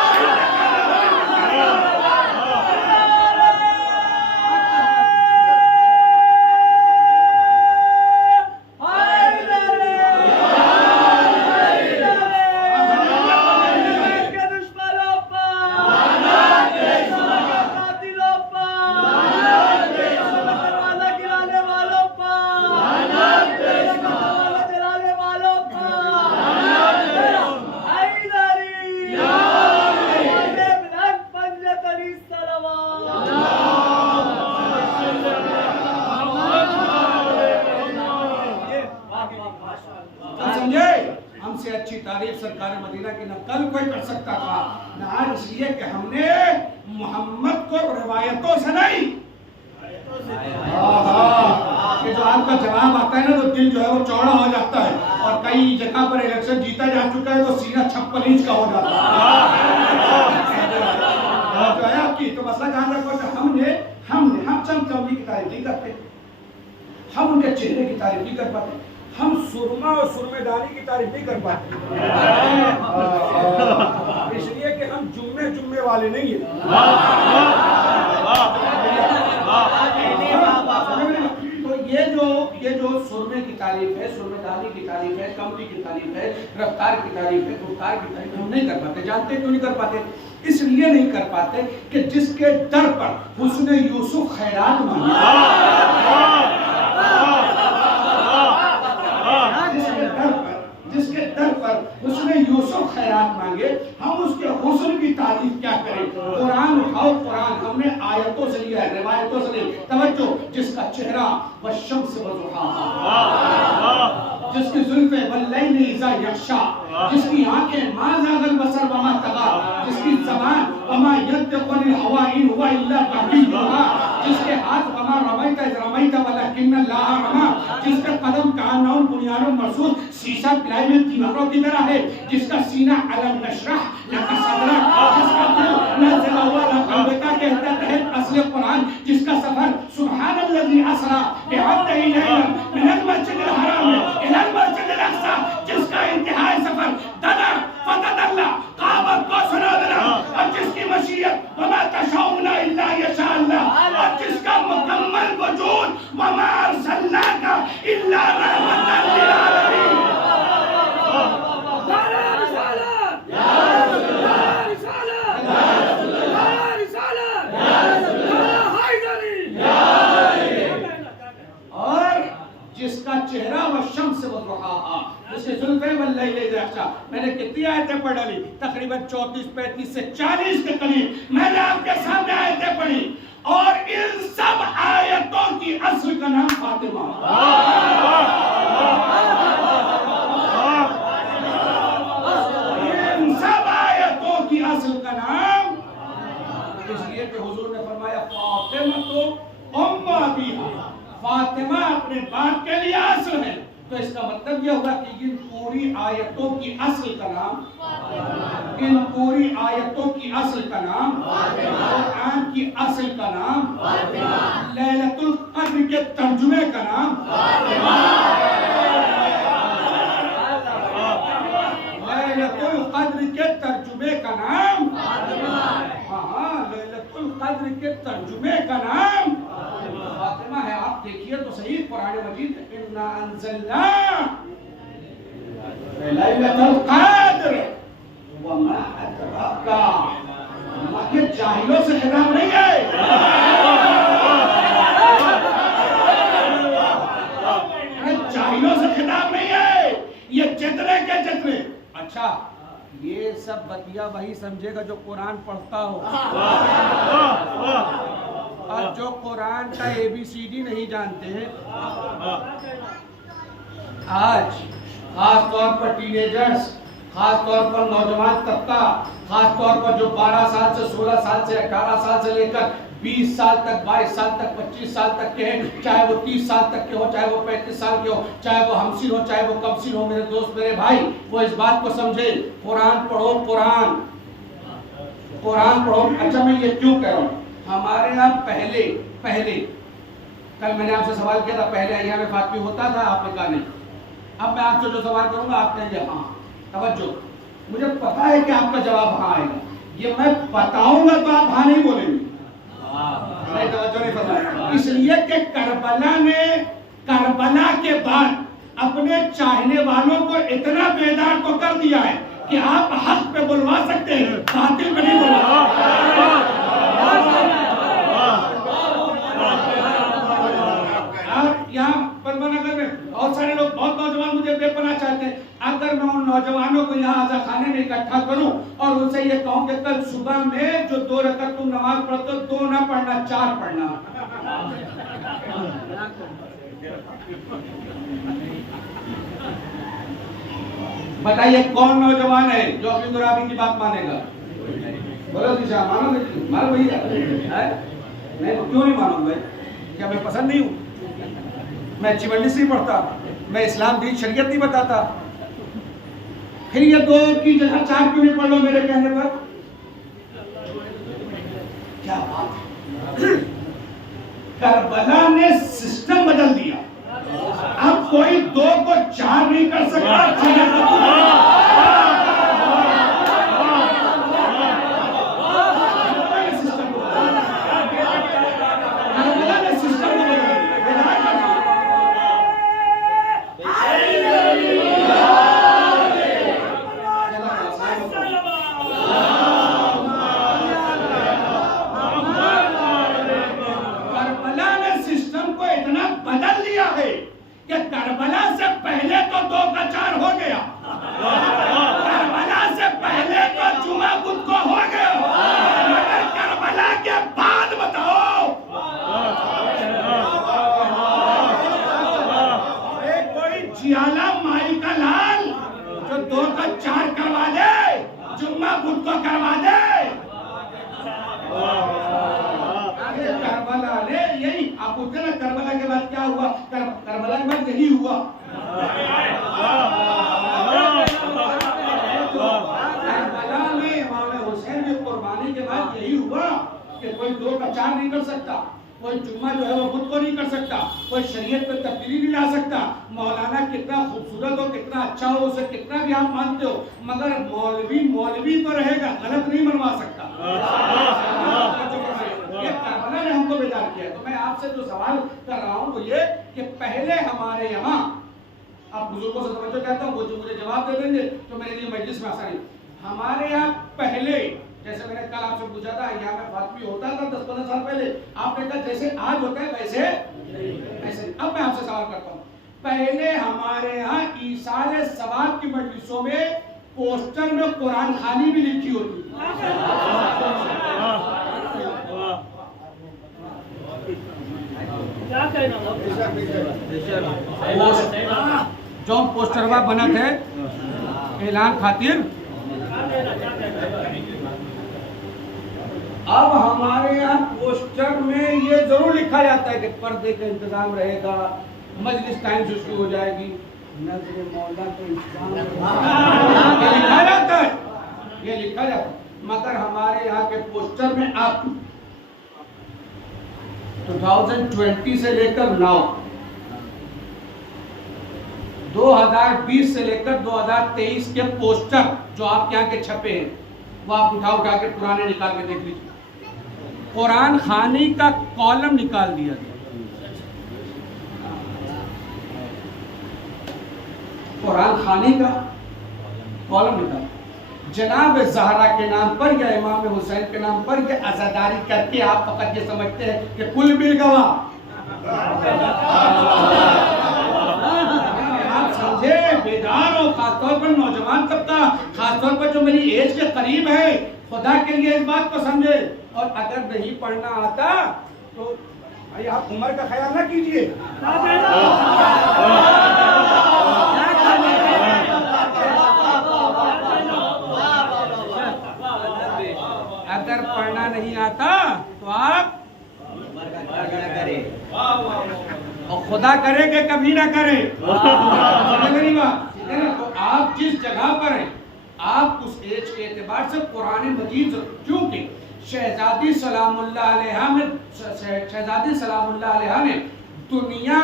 हमसे अच्छी तारीफ सरकार मदीना की न कल कोई कर सकता था, न आज, इसलिए कि हमने मोहम्मद को रिवायतों से नहीं, ये जो आपका जवाब आता है ना तो दिल जो है वो चौड़ा हो जाता है, और कई जगह पर इलेक्शन जीता जा चुका है तो सीना 56 इंच का हो जाता है जो है आपकी। तो मसला ध्यान रखो कि हम चमचमी की तारीफ नहीं करते, हम उनके चेहरे की तारीफ नहीं कर पाते, हम सुरमा और सुरमेदारी की तारीफ नहीं कर पाते, इसलिए कि हम जुम्मे वाले नहीं हैं। तो ये जो सुरमे की तारीफ है, सुरमेदारी की तारीफ है, कमरी की तारीफ है, रफ्तार की तारीफ है, गुफ्तार की तारीफ हम नहीं कर पाते। जानते क्यों नहीं कर पाते? इसलिए नहीं कर पाते कि जिसके दर पर हुस्न यूसुफ खैरात मांगे, जिसके दर पर उसने यूसुफ खैरात मांगे, हम उसके हुस्न की तारीफ क्या करें? कुरान उठाओ, कुरान हमने आयतों से लिया है, रिवायतों से नहीं। तवज्जो, जिसका चेहरा वशम्स वज़ुहाहा, जिसकी जुल्फे वल्लैल इज़ा यग़शा, जिसकी आंखें मा ज़ाग़ल बसर वमा तग़ा, जिसकी ज़बान वमा यंतिक़ुल हवा इन हुवा इल्ला वह्युहा, जिसके हाथ वमा रमैता इज़ रमैता वलकिन्नल्लाह रमा, जिसके कदम कान्नाउन बुनियानुन मरसूस, शीशा पिलाई में दीवारों की तरह है, जिसका सीना अलम नशरह लका सदरक, जिसका दिल नज़ल हुआ लक़ल्बिका कहता है असले कुरान, जिसका सफर सुब्हानल्लज़ी असरा बिअब्दिही लैलन मिनल मस्जिदिल हराम इलल मस्जिदिल अक़सा, जिसका इंतहाई सफर दना फतदल्ला काबत को सुनादना, और जिसकी मशीयत वमा तशाऊना इल्ला यशा अल्लाह, और जिसका मुकम्मल वजूद वमा अरसलनाका इल्ला रहमतन लिल आलमीन। और जिसका चेहरा व शम्स वज़ुहाहा, जिसके जुल्फ़े वल्लैल इज़ा यग़शा। मैंने कितनी आयतें पढ़ ली? तकरीबन 34, 35 से 40 के करीब मैंने आपके सामने आयतें पढ़ी, और इन सब आयतों की असल का नाम फातिमा। इन सब आयतों की असल का नाम, इसलिए कि हुजूर ने फरमाया फातिमा तो उम्मा अबीहा, फातिमा अपने बाप के लिए असल है। तो इसका मतलब यह हुआ कि इन पूरी आयतों की असल का नाम, इन पूरी आयतों की असल का नाम, कुरान की असल का नाम, लैलतुल क़द्र के तर्जुमे का नाम, लैलतुल क़द्र के तर्जुमे का नाम, हाँ, लैलतुल क़द्र के तर्जुमे का नाम फातिमा है। आप देखिए तो सही कुरान मजीद, इन्ना अंज़लना लैलतुल क़द्र वमा अदराका। ये जाहिलों से खिताब नहीं है, जाहिलों से खिताब नहीं है, ये जितने के जितने। अच्छा, ये सब बतिया वही समझेगा जो कुरान पढ़ता हो, और जो कुरान का ABCD नहीं जानते हैं। आज खास तौर पर टीनेजर्स, खास तौर पर नौजवान तबका, खास तौर पर जो 12 साल से 16 साल से 18 साल से लेकर 20 साल तक, 22 साल तक, 25 साल तक के हैं, चाहे वो 30 साल तक के हो, चाहे वो 35 साल के हो, चाहे वो हमसिन हो, चाहे वो कमसिन हो, मेरे दोस्त, मेरे भाई, वो इस बात को समझे, कुरान पढ़ो, कुरान पढ़ो। अच्छा, मैं ये क्यों कह रहा हूँ? हमारे यहाँ पहले कल मैंने आपसे सवाल किया था, पहले अय्याम फातिमी होता था, आपने कहा नहीं। अब मैं आपसे जो सवाल करूंगा आप कहेंगे हाँ। तवज्जो, मुझे पता है कि आपका जवाब हाँ आएगा, ये मैं बताऊंगा तो आप हाँ नहीं बोलेंगे। नहीं, तवज्जो नहीं फरमाया। इसलिए कि करबला के बाद अपने चाहने वालों को इतना बेदार तो कर दिया है कि आप हक पे बुलवा सकते हैं, बातिल पे नहीं बुलवा। यहाँ परमानगर में बहुत सारे लोग, बहुत नौजवान मुझे बेपनाह चाहते हैं। अगर मैं उन नौजवानों को यहाँ आजा खाने में इकट्ठा करूं और उनसे ये कहूं कि कल सुबह में जो 2 रकात तुम नमाज पढ़ते हो, 2 ना पढ़ना, 4 पढ़ना। बताइए कौन नौजवान है जो अपनी दुराबी की बात मानेगा? बोलो दिशा, मानोगे? मानो भैया, नहीं क्यों नहीं मानूंगा? क्या मैं पसंद नहीं हूँ? मैं चिवंडिस नहीं पढ़ता, मैं इस्लाम दीन शरीयत नहीं बताता, फिर ये 2 की जगह 4 क्यों नहीं पढ़ लो मेरे कहने पर? क्या बात है, करबला ने सिस्टम बदल दिया। अब कोई 2 को 4 नहीं कर सकता। करबला से पहले तो 2 का 4 हो गया, करबला से पहले तो जुमा बुध को हो गया, मगर करबला के बाद बताओ कोई जियाला माई का लाल जो 2 का 4 करवा दे, जुम्मा बुध को करवा दे। करबला ने यही, आप पूछते ना करबला के बाद क्या हुआ? करबला के बाद यही हुआ। करबला में इमाम हुसैन की कुर्बानी के बाद यही हुआ कि कोई 2 का 4 नहीं कर सकता, कोई जुम्मा जो है वो खुद को नहीं कर सकता, कोई शरीयत में तब्दीली नहीं ला सकता। मौलाना कितना खूबसूरत हो, कितना अच्छा हो, उसे कितना भी आप मानते हो, मगर मौलवी तो रहेगा, गलत नहीं मनवा सकता। ये करबला ने हमको बेदार किया। तो मैं आपसे जो सवाल कर रहा हूँ वो ये कि पहले हमारे यहाँ, आप बुजुर्गों से तवज्जो कहता हूँ, वो जो मुझे जवाब दे देंगे तो मेरे लिए मजलिस में आसानी। हमारे यहाँ पहले, जैसे मैंने कल आपसे पूछा था अय्याम फातिमी होता था 10-15 साल पहले, आपने कहा जैसे आज होता है वैसे ऐसे। अब मैं आपसे सवाल करता हूँ, पहले हमारे यहाँ ईसाल सवाब की मजलिसों में पोस्टर में कुरान खानी भी लिखी होती। जो पोस्टरवा बना थे ऐलान खातिर, अब हमारे यहाँ पोस्टर में ये जरूर लिखा जाता है कि पर्दे का इंतजाम रहेगा, मजलिस टाइम से शुरू हो जाएगी, नजर मौला को ये लिखा जाता है, ये लिखा जाता है। मगर हमारे यहाँ के पोस्टर में आप 2020 से लेकर नाउ 2020 से लेकर 2023 के पोस्टर जो आपके यहाँ के छपे हैं वो आप उठा के पुराने निकाल के देख लीजिए। कुरान खानी का कॉलम निकाल दिया गया, कुरान खानी का कॉलम लिखा, जनाब ज़हरा के नाम पर या इमाम हुसैन के नाम पर ये अज़ादारी करके आप फकत ये समझते हैं कि कुल मिल गवा। आप समझे, बेदार हो, खासतौर पर नौजवान तबका, खासतौर पर जो मेरी एज के करीब है, खुदा के लिए इस बात को समझे। और अगर नहीं पढ़ना आता तो भाई आप उम्र का ख्याल ना कीजिए। अगर पढ़ना नहीं आता तो आप और खुदा करे कि कभी ना करे। मेरी बात है ना, तो आप जिस जगह पर हैं, आप उस एज के एतबार से कुरान मजीद, क्योंकि शहजादी सलामुल्लाह अलैहा ने दुनिया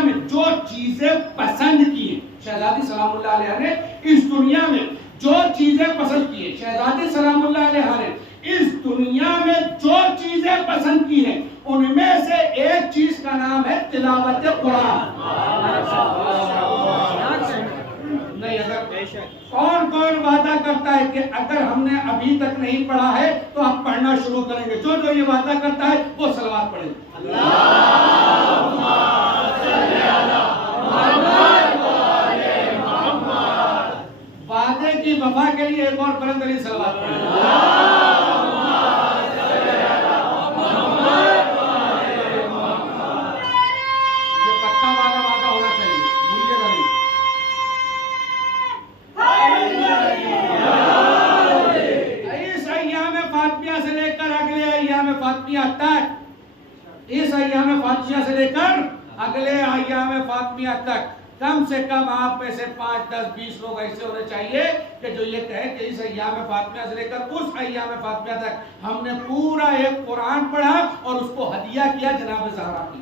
में जो चीजें पसंद की हैं, शहजादी सलामुल्लाह अलैहा ने इस दुनिया में जो चीजें पसंद की हैं, शहजादी सलामुल्लाह अलैहा ने इस दुनिया में जो चीजें पसंद की हैं, उनमें से एक चीज का नाम है तिलावत कुरान। नहीं, अगर कौन कौन वादा करता है कि अगर हमने अभी तक नहीं पढ़ा है तो आप पढ़ना शुरू करेंगे? जो जो ये वादा करता है वो सलवात पढ़े। वादे की वफा के लिए एक और बुलंद सलवात पढ़े। इस अय्याम फातिहा से लेकर अगले अय्याम फातिहा तक कम से कम आप में से 5, 10, 20 लोग ऐसे होने चाहिए कि जो ये कहे कि इस अय्याम फातिहा से लेकर उस अय्याम फातिहा तक हमने पूरा एक कुरान पढ़ा और उसको हदिया किया जनाब ज़हरा की।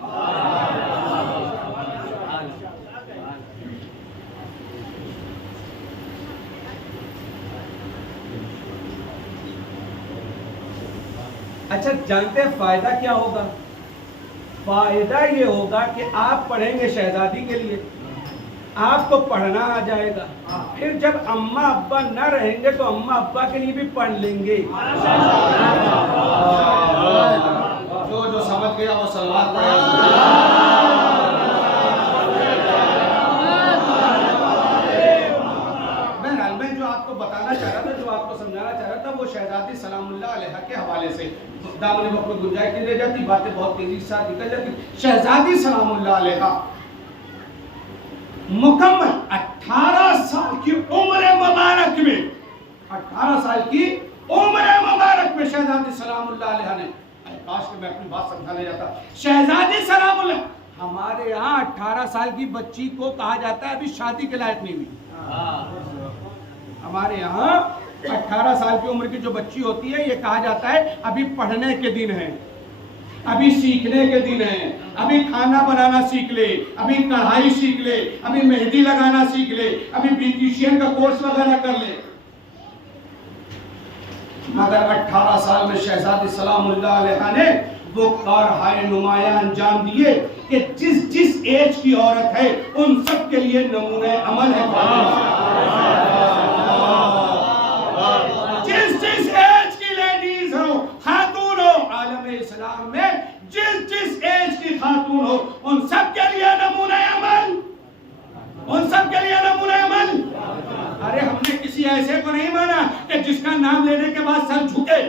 अच्छा, जानते हैं फायदा क्या होगा? फायदा ये होगा कि आप पढ़ेंगे शहजादी के लिए, आपको पढ़ना आ जाएगा। फिर जब अम्मा अब्बा न रहेंगे तो अम्मा अब्बा के लिए भी पढ़ लेंगे। जो जो समझ गया वो सलवात पढ़ेगा। मैं जो आपको बताना चाह रहा था, जो आपको समझाना चाह रहा था, वो शहजादी सलामुल्लाह अलैहा के हवाले से दामन वक्त में गुंजाइश नहीं रह जाती, बातें बहुत तेजी से साथ निकल जाती। शहजादी सलामुल्लाह अलैहा मुकम्मल 18 साल की उम्र मुबारक में, 18 साल की उम्र मुबारक में शहजादी सलामुल्लाह अलैहा ने, काश कि मैं अपनी बात समझाने जाता। शहजादी सलामुल्लाह, हमारे यहाँ 18 साल की बच्ची को कहा जाता है अभी शादी के लायक नहीं हुई। हमारे यहाँ 18 साल की उम्र की जो बच्ची होती है, ये कहा जाता है अभी पढ़ने के दिन है, अभी सीखने के दिन है, अभी खाना बनाना सीख ले, अभी कढ़ाई सीख ले, अभी मेहंदी लगाना सीख ले, अभी ब्यूटिशियन का कोर्स वगैरह कर ले। मगर 18 साल में शहजादी सलामुल्लाह अलैहा ने वो कारहाय नुमाया अंजाम दिए कि जिस जिस एज की औरत है उन सब के लिए नमूने अमल है। जिस जिस एज की लेडीज हो, खातून हो, आलम इस्लाम में जिस जिस एज की खातून हो, उन सब के लिए नमूने अमल, उन सब के लिए नमूने अमल। अरे हमने किसी ऐसे को नहीं माना कि जिसका नाम लेने के बाद सर झुके।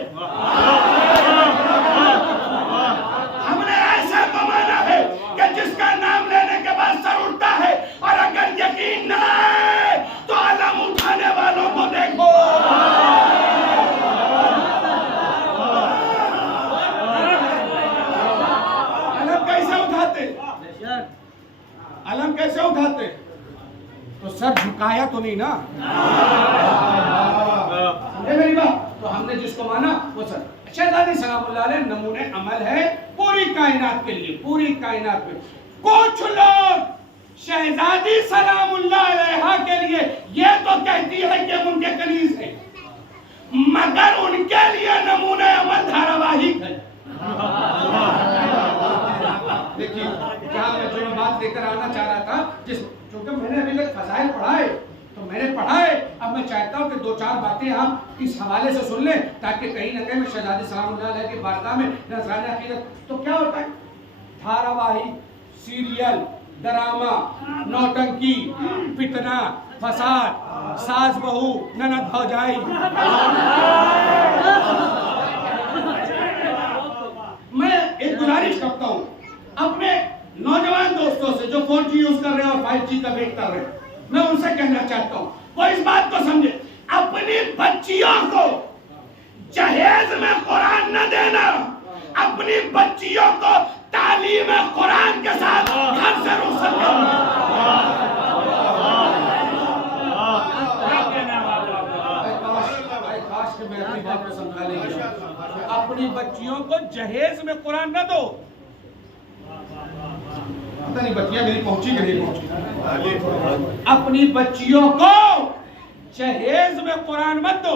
हमने ऐसे को माना है कि जिसका नाम लेने के बाद सर उठता है, और अगर यकीन ना है तो अलम उठाने वालों को देखो। अलम कैसे उठाते? अलम कैसे उठाते? तो सर झुकाया तो नहीं ना? मेरी बात, तो हमने जिसको माना वो सर। शहजादी सलामुल्लाह अलैहा नमूने अमल है पूरी कायनात के लिए, पूरी कायनात में। कुछ लोग शहजादी सलामुल्लाह अलैहा के लिए ये तो कहती है कि उनके कनीज है, मगर उनके लिए नमूने अमल धारावाहिक है। देखिए क्या मैं जो बात लेकर आना चाह रहा था, जिस क्योंकि मैंने अभी तक फजाइल पढ़ा है, तो मैंने पढ़ा है। अब मैं चाहता हूँ कि दो चार बातें आप इस हवाले से सुन लें, ताकि कहीं ना कहीं मैं शहजादी सलामुल्लाह अलैह की बारगाह में नज़राने अकीदत। तो क्या होता है, धारावाहिक, सीरियल, ड्रामा, नौटंकी, फितना, फसाद, सास बहू, ननद भौजाई। मैं एक गुजारिश करता हूँ अपने नौजवान दोस्तों से जो 4G यूज कर रहे हैं और 5G का वेट कर रहे हैं, मैं उनसे कहना चाहता हूँ वो इस बात को समझे, अपनी बच्चियों को जहेज में कुरान न देना, अपनी बच्चियों को तालीम कुरान के साथ घर से रुखसत करना। काश कि मैं अपनी बात को समझा लेंगे। अपनी बच्चियों को जहेज में कुरान न दो। पता नहीं बच्चियां मेरी पहुंची कि नहीं पहुंची। अपनी बच्चियों को जहेज में कुरान मत दो,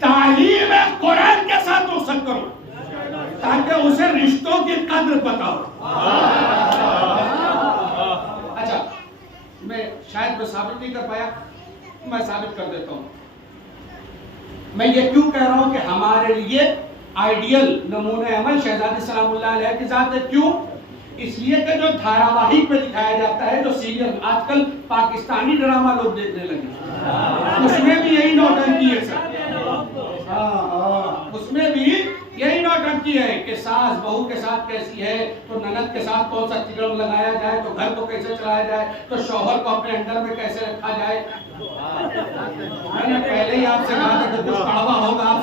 तालीम कुरान के साथ रुखसत करो, ताकि उसे रिश्तों की कद्र पता हो। अच्छा, मैं शायद मैं साबित नहीं कर पाया, मैं साबित कर देता हूं। मैं ये क्यों कह रहा हूं कि हमारे लिए आइडियल नमूने अमल शहजादी सलामुल्लाह अलैह की जात है। क्यों? इसलिए कि जो धारावाहिक में दिखाया जाता है, जो सीरियल आजकल पाकिस्तानी ड्रामा लोग देखने लगे, उसमें भी यही नौटंकी है सर। उसमें भी यही नौटंकी है कि सास बहू के साथ कैसी है, तो ननद के साथ कौन सा तिगड़म लगाया जाए, तो घर को कैसे चलाया जाए, तो शौहर को अपने अंडर में कैसे रखा जाए। मैंने पहले ही आपसे कहा था कि कुछ कड़वा होगा, आप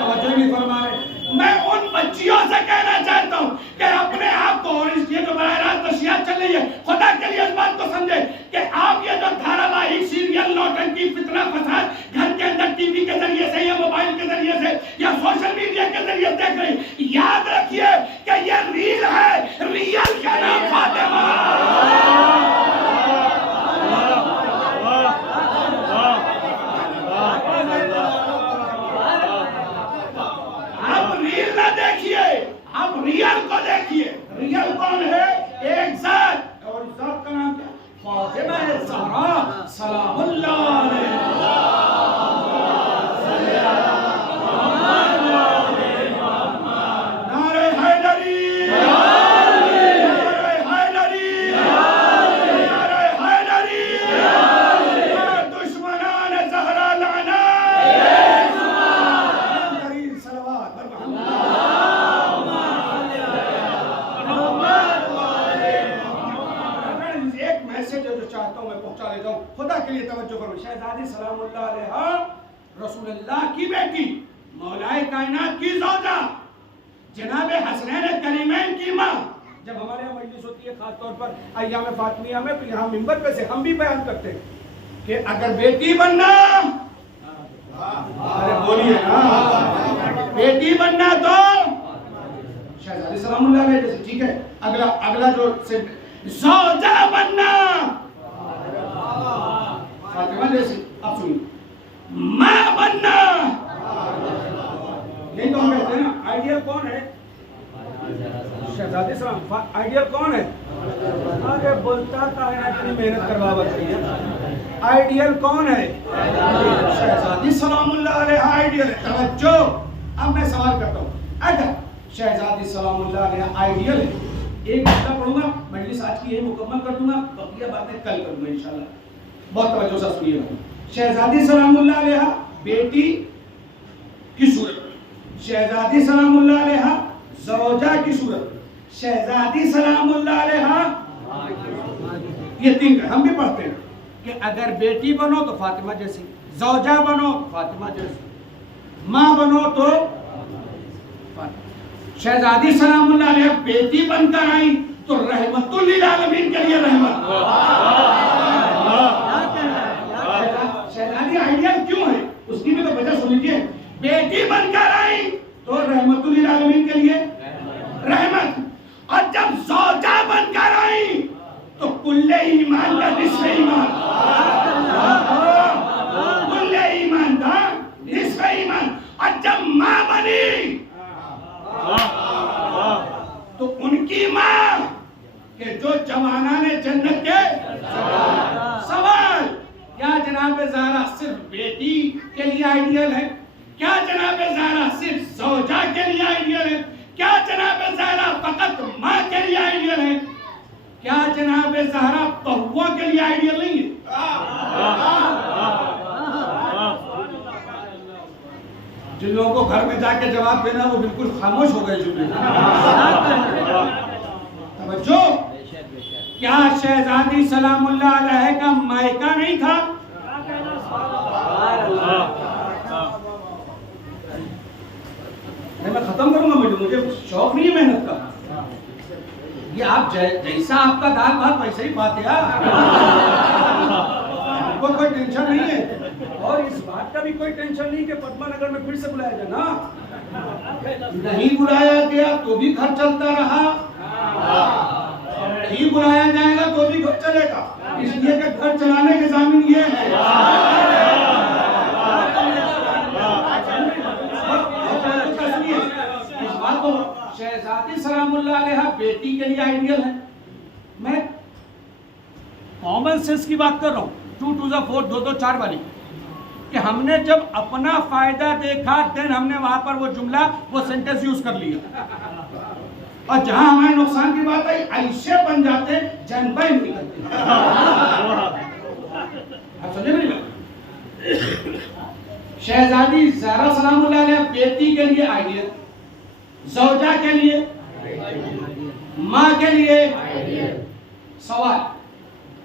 तवज्जो नहीं फरमा रहे। मैं उन बच्चियों से कहना चाहता हूँ कि अपने आप को, और ये जो बराह रास्त नशियात चल रही है, खुदा के लिए इस बात को समझे कि आप ये जो धारावाहिक, सीरियल, नौटंकी, फितना, फसाद घर के अंदर टीवी के जरिए से या मोबाइल के जरिए से या सोशल मीडिया के जरिए देख रहे हैं, याद रखिए कि ये रील है, रियल का नाम फातिमा। देखिए, आप रियल को देखिए। रियल कौन है? एक जात, और इस जात का नाम क्या? फातिमा ज़हरा सलामुल्लाह अलैहा। नारे हैदरी, नारे हैदरी, नारे हैदरी, दुश्मनान ज़हरा लाना। चाहता हूं मैं पहुंचा देता हूं, खुदा के लिए तवज्जो करो। शहजादी सलामुल्लाह अलैहा रसूलुल्लाह की बेटी, मौलाए कायनात की ज़ौजा, जनाब हसनैन करीमैन की मां। जब हमारे यहाँ मजलिस होती है खासतौर पर अय्याम फातिमिया में, तो यहाँ मिंबर पे से हम भी बयान करते हैं कि अगर बेटी बनना, अरे बोलिए ना, बेटी बनना तो शहजादी सलामुल्लाह अलैहा जैसे, ठीक है। अगला जो ज़ौजा बनना फातिमा जैसी। अब सुनिए, मां बनना, यही तो हम कहते हैं ना। आइडियल कौन है? शहजादी सलाम। आइडियल कौन है? आगे बोलता का है, इतनी मेहनत करवा बताइए। आइडियल कौन है? शहजादी सलामुल्लाह अलैहा आइडियल है। तवज्जो, अब मैं सवाल करता हूँ, अगर शहजादी सलामुल्लाह अलैहा आइडियल है, एक मसला पढ़ूंगा, मजलिस आज की यही मुकम्मल कर दूंगा, बकिया बातें कल करूंगा इंशाल्लाह। बहुत तवज्जो से सुनिएगा। शहजादी सलामुल्लाह अलैहा बेटी की सूरत, शहजादी सलामुल्लाह अलैहा ज़ौजा की सूरत, शहजादी सलामुल्लाह अलैहा, ये तीन हम भी पढ़ते हैं कि अगर बेटी बनो तो फातिमा जैसी, ज़ौजा बनो तो फातिमा जैसी, माँ बनो तो शहजादी सलामुल्लाह अलैहा बेटी बनकर आई तो रहमतुल लिल आलमीन के लिए रहमत। शहजादी आइडियल क्यों है, उसकी भी तो वजह सुन लीजिए। बेटी बनकर आई तो रहमतुल लिल आलमीन के लिए रहमत, और जब ज़ौजा बनकर आई तो कुल्ले ईमान का निस्फ़ ईमान, कुल्ले ईमान का निस्फ़ ईमान। और जब माँ बनी तो उनकी माँ के जो जमाना ने जन्नत के सवाल, क्या जनाब ज़हरा सिर्फ बेटी के लिए आइडियल है? क्या जनाब ज़हरा सिर्फ ज़ौजा के लिए आइडियल है? क्या जनाब ज़हरा फकत माँ के लिए आइडियल है? क्या जनाब ज़हरा बहुओं के लिए आइडियल नहीं है? जिन लोगों को घर में जाके जवाब देना वो बिल्कुल खामोश हो गए जुमले। तवज्जो, क्या शहजादी सलामुल्लाह अलैहा का मायका नहीं था? मैं खत्म करूंगा, मुझे शौक नहीं है मेहनत का। ये आप जैसा आपका दाल भात वैसे ही फातिहा, कोई टेंशन नहीं है। और इस बात का भी कोई टेंशन नहीं कि पद्मा नगर में फिर से बुलाया जाए ना। नहीं बुलाया गया तो भी घर चलता रहा, नहीं बुलाया जाएगा तो भी घर चलेगा, इसलिए कि घर चलाने के जामिन ये है। शहजादी सलामुल्लाह अलैहा बेटी के लिए आइडियल है। मैं कॉमन सेंस की बात कर रहा हूँ, 2 2 4 2 2 4 वाली, कि हमने जब अपना फायदा देखा देन हमने वहां पर वो जुमला वो सेंटेंस यूज कर लिया, और जहां हमारे नुकसान की बात आई ऐसे बन जाते जनबाई नहीं करते। आप समझे मेरी बात? शहजादी ज़हरा सलामुल्लाह अलैहा बेटी के लिए आइडियल, ज़ौजा के लिए, माँ के लिए। सवाल,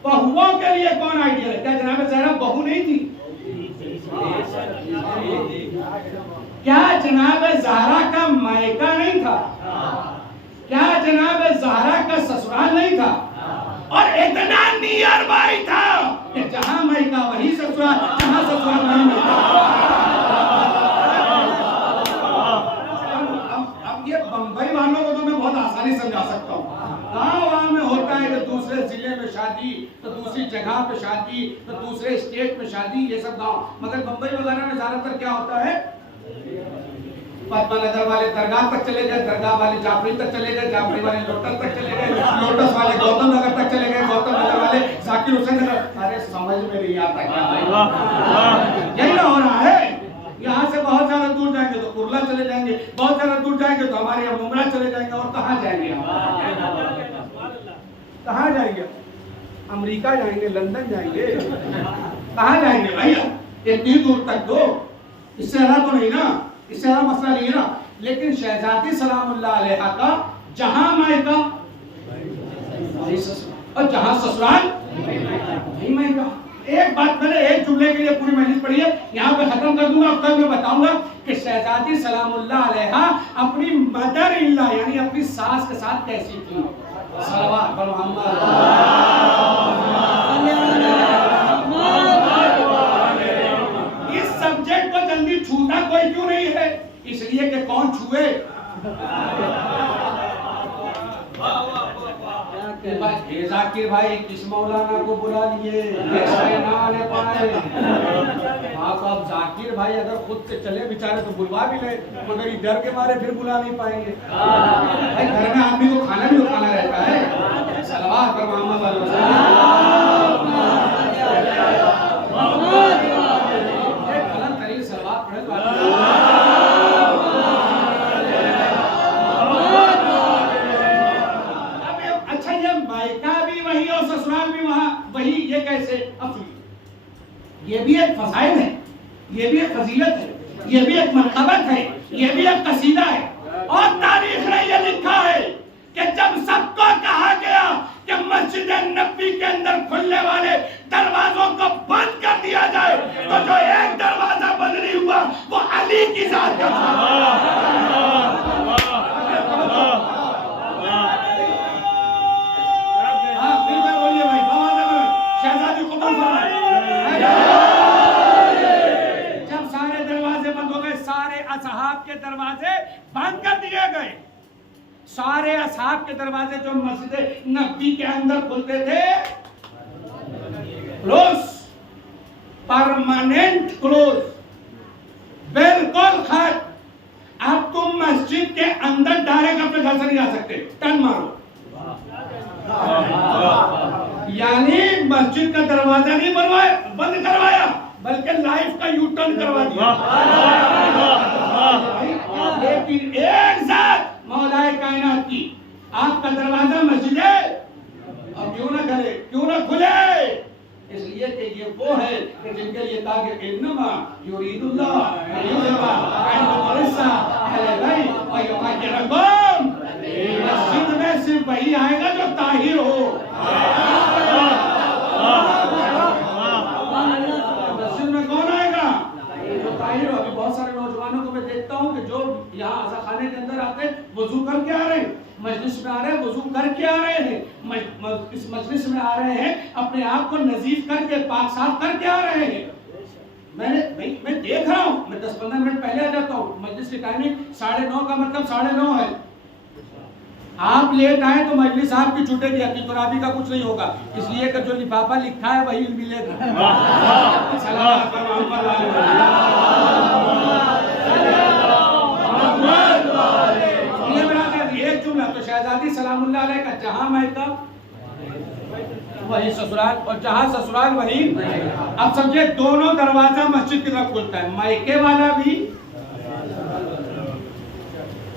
बहुओं के लिए कौन आइडियल है? क्या जनाब ज़हरा बहू नहीं थी? क्या जनाब ज़हरा का मायका नहीं था? क्या जनाब ज़हरा का ससुराल नहीं था? और इतना नियर बाई था कि जहां मायका वही ससुराल, जहां ससुराल वही मायका। बंबई वालों को तो मैं बहुत आसानी समझा सकता हूँ। गाँव में होता है कि दूसरे जिले में शादी, तो दूसरी जगह पे शादी, तो दूसरे स्टेट में शादी, ये सब गाँव। मगर बंबई वगैरह में ज्यादातर क्या होता है, पद्मा नगर वाले दरगाह तक चले गए, दरगाह वाले जाफरी तक चले गए, जाफरी वाले लोटस तक चले गए, लोटस वाले गौतम नगर तक चले गए, गौतम नगर वाले जाकिर हुसैन नगर। अरे समझ में नहीं आता क्या, यही ना हो रहा है। यहाँ से बहुत ज्यादा दूर जाएंगे तो कुर्ला चले जाएंगे, बहुत ज्यादा दूर जाएंगे तो हमारे यहाँ मुमरा चले जाएंगे, और कहाँ जाएंगे? कहाँ जाएंगे? अमेरिका जाएंगे, लंदन जाएंगे, कहाँ जाएंगे भैया? इतनी दूर तक दो, इससे ज्यादा तो नहीं ना, इससे ज्यादा मसला नहीं है ना। लेकिन शहजादी सलामुल्लाह अलैहा का जहां मायका और जहां ससुराल नहीं मायका। एक बात मैंने एक जुमले के लिए पूरी मजलिस पढ़ी है, यहाँ पे खत्म कर दूंगा। कल मैं बताऊंगा कि शहजादी सलामुल्लाह अलैहा अपनी मदर इन लॉ यानी अपनी सास के साथ कैसी थी। सलवात पर मोहम्मद। इस सब्जेक्ट को जल्दी छूता कोई क्यों नहीं है? इसलिए कि कौन छुए। जाकिर भाई किस मौलाना को बुला लिए, ना आने पाए। आप अब जाकिर भाई अगर खुद से चले बेचारे तो बुलवा भी ले, मगर इधर के मारे फिर बुला नहीं पाएंगे। भाई घर में आदमी को खाना भी तो खाना रहता है। सलवात पर मोहम्मद। गलत तरीके सलवात पढ़े। ये कैसे? अब ये भी एक फज़ाइल है, ये भी एक फजीलत है, ये भी एक मरतबत है, ये भी एक कसीदा है। और तारीख ने ये लिखा है कि जब सबको कहा गया कि मस्जिद नबी के अंदर खुलने वाले दरवाजों को बंद कर दिया जाए, तो जो एक दरवाजा बंद नहीं हुआ वो अली की जात का था। जब सारे दरवाजे बंद हो गए, सारे असहाब के दरवाजे बंद कर दिए गए। सारे असहाब के दरवाजे जो मस्जिद नबी के अंदर खुलते थे क्लोज, परमानेंट क्लोज, बिल्कुल खत्म। अब तुम मस्जिद के अंदर डायरेक्ट अपने घर से नहीं जा सकते, टर्न मारो। यानी मस्जिद का दरवाजा नहीं बनवाया, बंद करवाया, बल्कि लाइफ का यू टर्न करवा दिया। लेकिन एक साथ मौलाए कायनात की आपका दरवाजा मस्जिद है, अब क्यों ना करे, क्यों ना खुले, इसलिए कि ये वो है कि जिनके लिए कहा कि इन्नमा युरीदुल्लाह युज़हिबा अन्कुम रिज्सा अहल बैत व युताहिरकुम। मस्जिद में सिर्फ वही आएगा जो ताहिर हो। मस्जिद में कौन आएगा? जो ताहिर हो। अभी बहुत सारे नौजवानों को मैं देखता हूँ कि जो यहाँ अज़ा खाने के अंदर आते हैं वजू करके आ रहे हैं, मजलिस में आ रहे हैं वजू करके आ रहे हैं, इस मजलिस में आ रहे हैं अपने आप को नजीफ करके पाक साफ करके आ रहे हैं। मैं देख रहा हूँ, मैं 10-15 मिनट पहले आ जाता हूँ। मजलिस की टाइमिंग 9:30 का मतलब 9:30 है। आप लेट आए तो मजलिस आपकी छूटेगी, आपकी तुराबी का कुछ नहीं होगा, इसलिए कि जो लिफाफा लिखा है वही मिलेगा। एक जुमला तो शहजादी सलामुल्लाह अलैहा का जहां मायका वही ससुराल, और जहां ससुराल वही। अब समझे दोनों दरवाजा मस्जिद की तरफ खुलता है, मायके वाला भी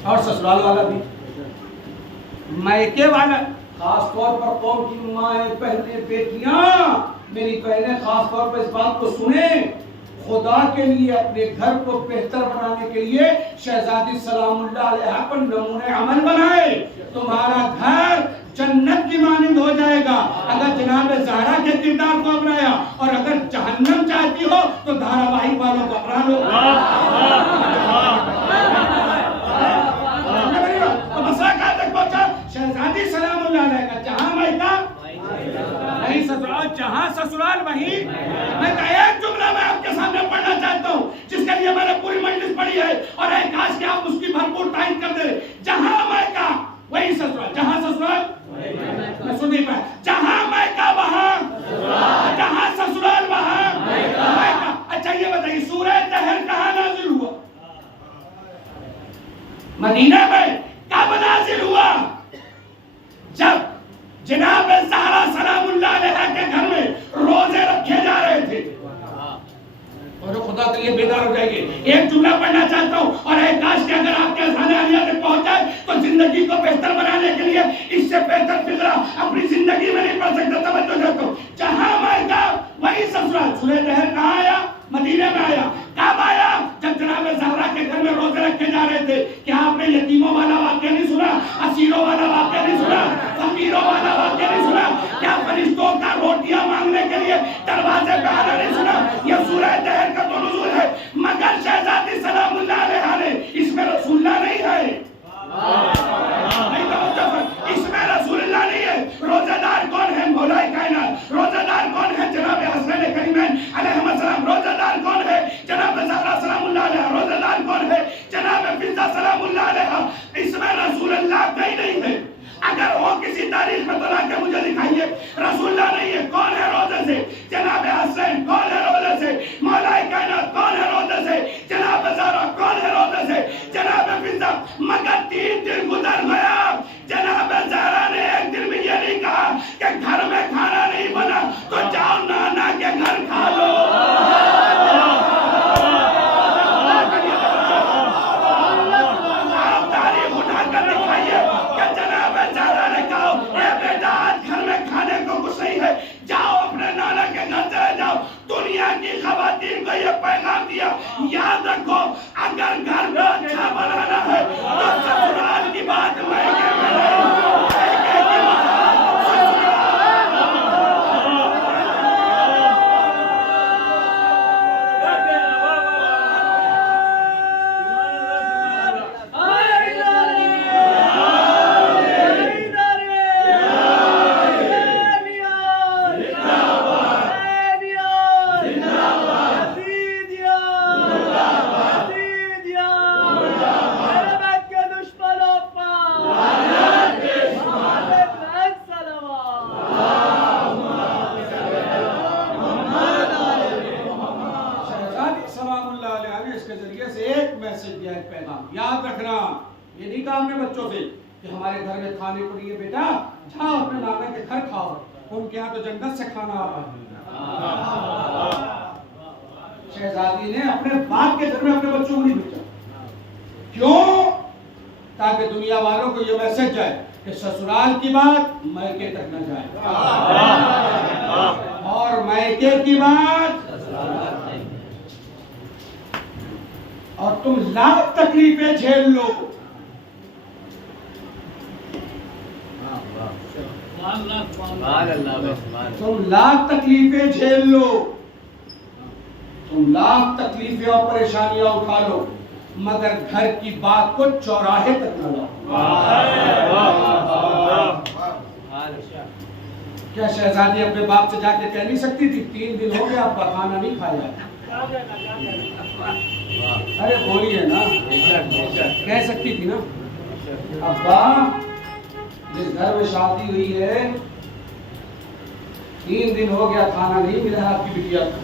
और ससुराल वाला भी। मायके वाला खास तौर पर कौम की माएँ, बहनें, बेटियां, मेरी बहनें खास तौर पर इस बात को सुने, खुदा के लिए अपने घर को बेहतर बनाने के लिए शहजादी सलामुल्लाह अलैहा पर नमूने अमल बनाए, तुम्हारा घर जन्नत की मानिंद हो जाएगा अगर जनाब ज़हरा के किरदार को अपनाया, और अगर जहन्नम चाहती हो तो धारावाहिक वालों को अपना लो। तो मसला कहाँ तक पहुंचा? शहजादी सलामुल्लाह अलैहा का जहां मायका वही ससुराल, जहां ससुराल वही। मैं एक जुमला मैं आपके सामने पढ़ना चाहता हूँ जिसके लिए मैंने पूरी मजलिस पढ़ी है, और एक काश कि आप उसकी भरपूर तारीफ कर दे। जहां मायका वही ससुराल, जहां ससुराल मैं सुन नहीं पाया, जहां मायका वहां, जहां ससुराल वहां मायका। अच्छा ये बताइए सूरह तहर कहाँ नाजिल हुआ? मदीना में। कब नाजिल हुआ? जब जनाब ज़हरा सलामुल्लाह अलैहा के घर में रोजे रखे जा रहे थे। और खुदा के लिए बेदार हो जाएंगे। एक जुमला पढ़ना चाहता हूँ, और एक काश कि अगर आपके अज़ाने आलिया तक पहुंच जाए तो जिंदगी को बेहतर बनाने के लिए इससे बेहतर फिक्रा अपनी जिंदगी में नहीं पढ़ सकता। तवज्जो देता हूँ, जहां मायका वही ससुराल। सूरह तहर कहाँ आया? मदीने में आया। कब आया? जब जनाब ज़हरा के घर में रोजे रखे जा रहे थे। क्या आपने यतीमों वाला वाक्य नहीं सुना? असीरों वाला वाक्य नहीं सुना? फकीरों वाला वाक्य नहीं सुना? क्या फरिश्तों का रोटियां मांगने के लिए दरवाजे पे आना नहीं सुना? यह सूरह तहर का तो नुज़ूल है, मगर शहजादी सलामुल्लाह अलैहा ने इसमें रसूलुल्लाह नहीं है। नहीं तो इसमें रसूलुल्लाह नहीं है। रोजेदार कौन है? मौलाए कायनात। रोजेदार कौन है? जनाब हसन करीमैन अलैहिस्सलाम। रोजेदार कौन है? जनाब ज़हरा सलामुल्लाह अलैहा। रोजेदार कौन है? जनाब फिज़ा सलामुल्लाह अलैहा। इसमें रसूलुल्लाह कहीं नहीं है। अगर हो किसी तारीख में तो लाके मुझे दिखाइए। रसूलुल्लाह नहीं है। कौन है रोजे से? जनाब हसन। कौन है रोजे से? मौलाए कायनात। कौन है रोजे से? जनाब ज़हरा। कौन है रोजे से? जनाब फिज़ा। मगर 3 दिन गुजर गया, जनाब ज़हरा ने एक दिन भी ये नहीं कहा कि घर में खाना नहीं बना तो जाओ नाना के घर खा लो। आप तारीख उठाकर दिखाइए कि जनाब ज़हरा ने कहा ए बेटा आज घर में खाने को कुछ नहीं है, जाओ अपने नाना के घर चले जाओ। दुनिया की खवातीन को ये पैगाम दिया, याद रखो अगर घर को अच्छा बनाना है तो ससुराल की बात मायके में नहीं। याद रखना, ये नहीं कहा हमने बच्चों से कि हमारे घर में खाने को नहीं है बेटा, जाओ अपने नाना के घर खाओ। उनके यहाँ तो जन्नत से खाना आ रहा है। शहजादी ने अपने बाप के घर में अपने बच्चों को नहीं भेजा। क्यों? ताकि दुनिया वालों को ये मैसेज जाए कि ससुराल की बात मैके तक न जाए, और मैके की बात, और तुम लाख तकलीफें झेल लो, तुम लाख तकलीफें झेल लो, तुम लाख तकलीफें और परेशानियां उठा लो, मगर घर की बात को चौराहे तक न लाओ। क्या शहजादी अपने बाप से जाके कह नहीं सकती थी 3 दिन हो गए आपका खाना नहीं खाया? अरे बोलिए ना, कह सकती थी ना, अब्बा जिस घर में शादी हुई है 3 दिन हो गया खाना नहीं मिला है आपकी बिटिया को।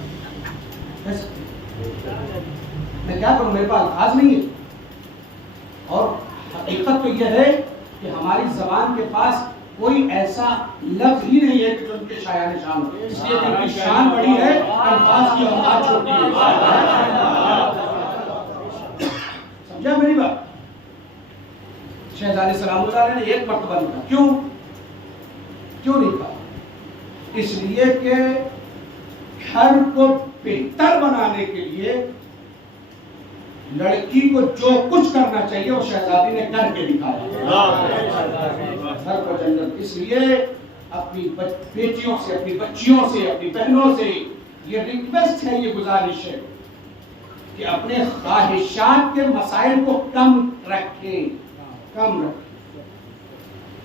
मैं क्या करूं, मेरे पास अल्फाज नहीं है। और हकीकत तो यह है कि हमारी जबान के पास कोई ऐसा लफ्ज ही नहीं है कि जो उनके शायान शान हो, इसलिए उनकी शान बड़ी है, अल्फाज की औकात छोटी है। समझा मेरी बात? शहजादी सलामुल्लाह अलैह ने एक मर्तबा नहीं कहा। क्यों नहीं कहा? इसलिए कि घर को बेहतर बनाने के लिए लड़की को जो कुछ करना चाहिए वो शहजादी ने करके दिखाया। घर को जन्नत। इसलिए अपनी बेटियों से, अपनी बच्चियों से, अपनी बहनों से ये रिक्वेस्ट है, ये गुजारिश है कि अपने ख्वाहिशात के मसाइल को कम रखें।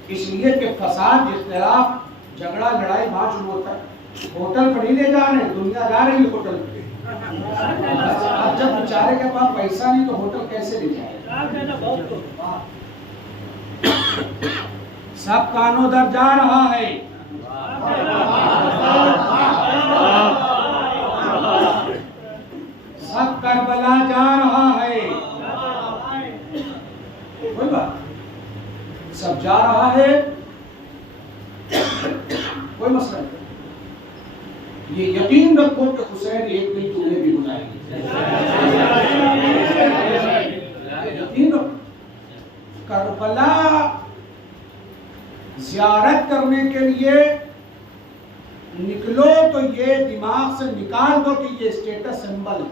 इसलिए कि फसाद, इख्तिलाफ, झगड़ा, लड़ाई वहां शुरू होता है। होटल पर नहीं ले जा रहे, दुनिया जा रही है होटल पे। अब जब बेचारे के पास पैसा नहीं तो होटल कैसे ले जाए? सब कानों दर जा रहा है। सब करबला जा रहा है। कोई बात, सब जा रहा है, कोई मसला नहीं। ये यकीन रखो कि हुसैन एक दिन तुम्हें भी बुलाएंगे। यकीन रखो। करबला ज़ियारत करने के लिए निकलो तो ये दिमाग से निकाल दो कि ये स्टेटस सिंबल है।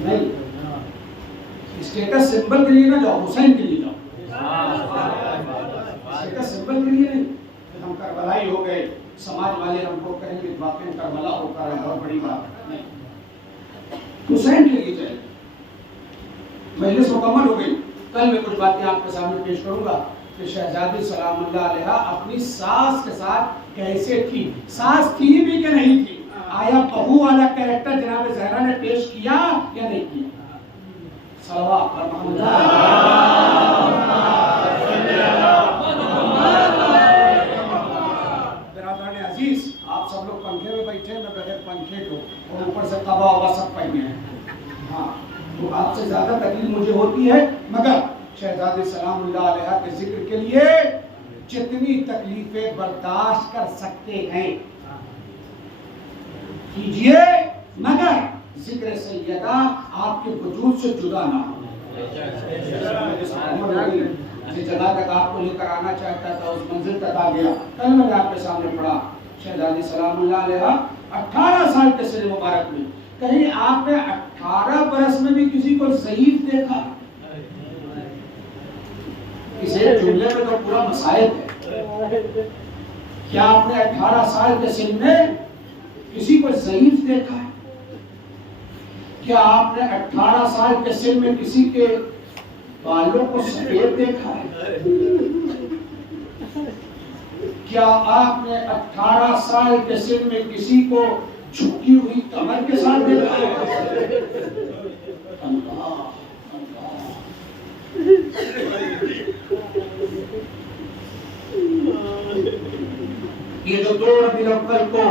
नहीं, स्टेटस सिंबल के लिए ना जाओ, हुसैन के लिए जाओ। स्टेटस सिंबल के लिए नहीं। हम करबलाई हो गए, समाज वाले हमको कहेंगे वाकई करबला होकर है, बहुत बड़ी बात नहीं। हुसैन के लिए जाए। मजलिस मुकम्मल हो गई। कल मैं कुछ बातें आपके सामने पेश करूंगा कि शहजादी सलामुल्लाह अलैहा अपनी सास के साथ कैसे थी, सास थी भी कि नहीं थी। आया बहू वाला कैरेक्टर जनाब ज़हरा ने पेश किया या नहीं किया? सल्लल्लाहु अलैहि अजीज, आप सब लोग पंखे में बैठे, मैं बगैर पंखे को और ऊपर से कबा वबा सब पहने हैं। हाँ, तो आपसे ज्यादा तकलीफ मुझे होती है, मगर शहजादी सलामुल्लाह अलैहा के जिक्र के लिए जितनी तकलीफें बर्दाश्त कर सकते हैं कीजिए, मगर जिक्र सैयदा आपके वजूद से जुदा ना हो। जिस जगह तक आपको लेकर आना चाहता था उस मंजिल तक आ गया। कल मैंने आपके सामने पढ़ा शहजादी सलामुल्लाह अलैहा 18 साल के सिर मुबारक में, कहीं आपने 18 बरस में भी किसी को ज़ईफ देखा? इस एक जुमले में तो पूरा मसाइल है। क्या आपने 18 साल के सिन में किसी को ज़ईफ देखा है? क्या आपने 18 साल के सिन में किसी के बालों को सफेद देखा है? क्या आपने 18 साल के सिन में किसी को झुकी हुई कमर के साथ देखा है? अल्लाह अल्लाह। ये जो 2 रबीउल अव्वल को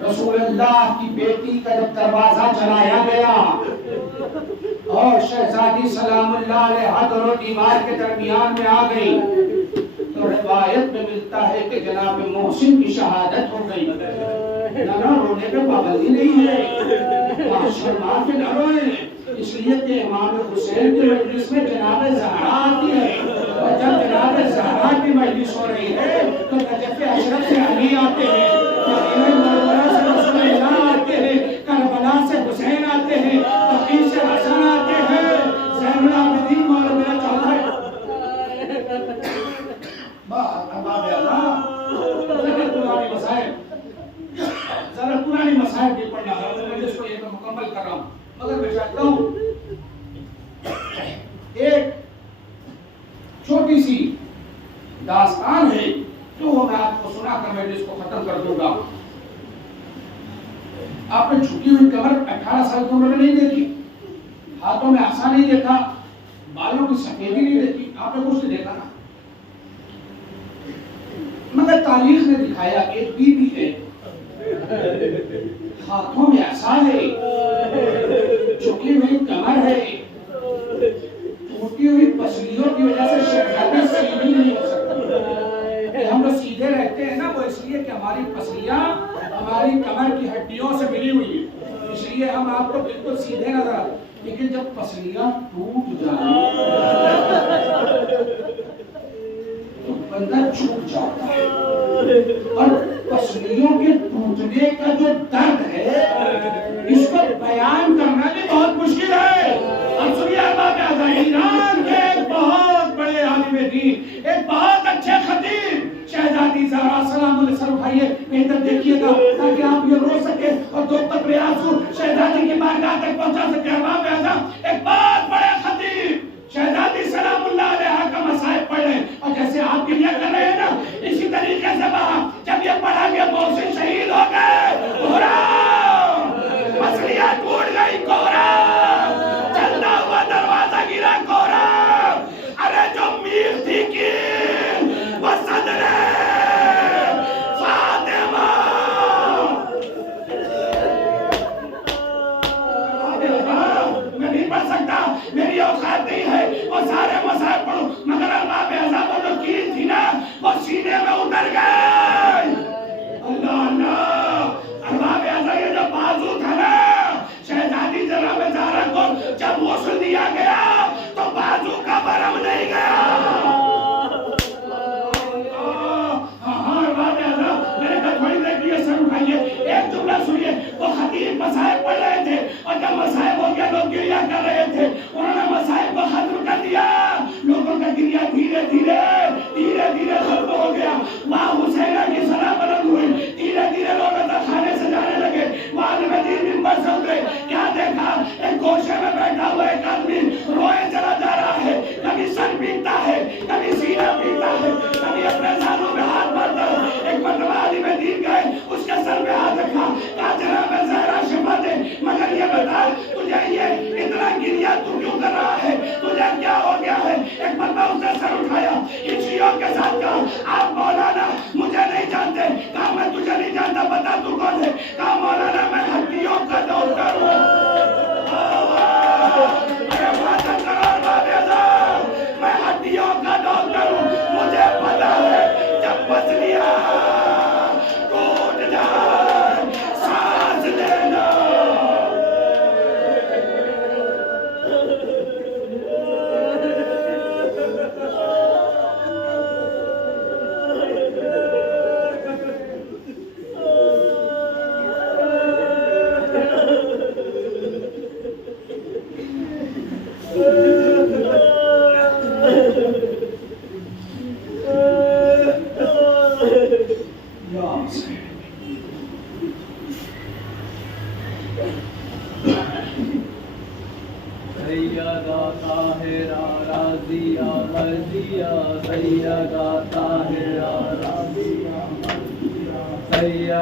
रसूलुल्लाह की बेटी का जब दरवाजा चलाया गया और शहजादी सलामुल्लाह अलैहा दरो दीवार के दरमियान में आ गई तो रिवायत में मिलता है कि जनाब मोहसिन की शहादत हो गई। ना रोने पे पाबंदी नहीं है, शर्मा के न रोए, इसलिए कि इमाम हुसैन की मजलिस में जनाब ज़हरा आती है और जब जनाब ज़हरा की मजलिस हो रही है तो नजफ़ अशरफ से अली आते हैं, से रसूलुल्लाह आते हैं, करबला से हुसैन आते हैं, तक़ी से हसन आते हैं, ज़ैनुल आबिदीन मौला मेरा चौथा है। जरा पुरानी मसाइल भी पढ़ना है, मैं इसको एक मुकम्मल कर रहा हूँ, मगर मैं चाहता हूँ एक छोटी सी दास्तान है जो मैं आपको सुनाकर मैं इसको खत्म कर दूंगा। आपने झुकी हुई कमर 18 साल की उम्र में नहीं देखी, हाथों में आसा नहीं देखा, बालों की सफेदी नहीं देखी, आपने कुछ नहीं देखा ना, मगर तारीख ने दिखाया एक बीबी है, हाथों में आसा है, झुकी हुई कमर है, टूटी हुई पसलियों की वजह से शहजादी सीधी नहीं हो सकती। हम लोग सीधे रहते हैं ना, वो इसलिए कि हमारी पसलियां हमारी कमर की हड्डियों से मिली हुई है, इसलिए हम आपको बिल्कुल सीधे नजर आते। लेकिन जब पसलियां टूट जाए तो बंदा झुक जाता है, और पसलियों के टूटने का जो दर्द है इसको बयान करना भी बहुत मुश्किल है। अब सुनिए, ईरान के एक बहुत बड़े आलिम दीन, एक बहुत अच्छे खतीब शहजादी ज़हरा सलाम अलैहा उठाइए, इधर देखिएगा ताकि आप ये रो सके और दो कतरे आंसू शहजादी की बारगाह तक पहुंचा सके। अहबाब आज़म एक बहुत बड़े खतीब शहजादी सलामुल्लाह अलैहा का मसाइब पढ़ रहे, और जैसे आप गिरिया कर रहे हैं ना, इसी तरीके से वहां जब ये पढ़ा गया मोहसिन शहीद हो गए, कोहरा मसलियां टूट गई, कोहरा चलता हुआ दरवाजा गिरा, कोहरा अरे जो मीर थी की वो सदरे फातिमा। मैं नहीं पढ़ सकता, मेरी औकात नहीं है वो सारे मसाइब पढ़ो, मगर अहबाब आज़म जो कील थी ना वो सीने में उतर गई। अल्लाह अल्लाह, अहबाब आज़म ये जो बाजू था ना, शहजादी जनाब ज़हरा को जब गुस्ल दिया गया तो बाजू का बरम नहीं गया। एक जुमला सुनिए, वो खतीब मसाइब पढ़ रहे थे और जब मसाइब हो गया लोग गिरिया कर रहे थे, उन्होंने मसाइब को खत्म कर दिया, लोगों का गिरिया धीरे धीरे धीरे धीरे खत्म हो गया। वहाँ हुसैना की सलाह बुलंद हुई, धीरे धीरे लोग खाने से जाने लगे, वहाँ नबी मिंबर से उतरे, क्या देखा, एक गोशे में बैठा हुआ एक आदमी रोए चला जा रहा है, कभी सर पीटता है, कभी सीना पीटता है, कभी अपने सालों में हाथ मारता है। एक मरतबा आलिम दीन गए, उसके सर में हाथ रखा, कहा जनाब ज़हरा शिफा दे, मगर ये बता तुझे ये इतना गिरिया तू क्यों कर रहा है, तुझे क्या हो गया है। एक मरतबा उसने सर उठाया, इन शियों के साथ कहा आप मौलाना मुझे नहीं जानते, कहा मैं तुझे नहीं जानता, बता तू कौन है, कहा मौलाना मैं हड्डियों का डॉक्टर हूँ। मैं हड्डियों का डॉक्टर हूँ, मुझे पता है जब पसलियां टूट जाए सांस लेना। सैयदा ताहिरा राज़िया मर्ज़िया, सैयदा ताहिरा राज़िया मर्ज़िया, सैयदा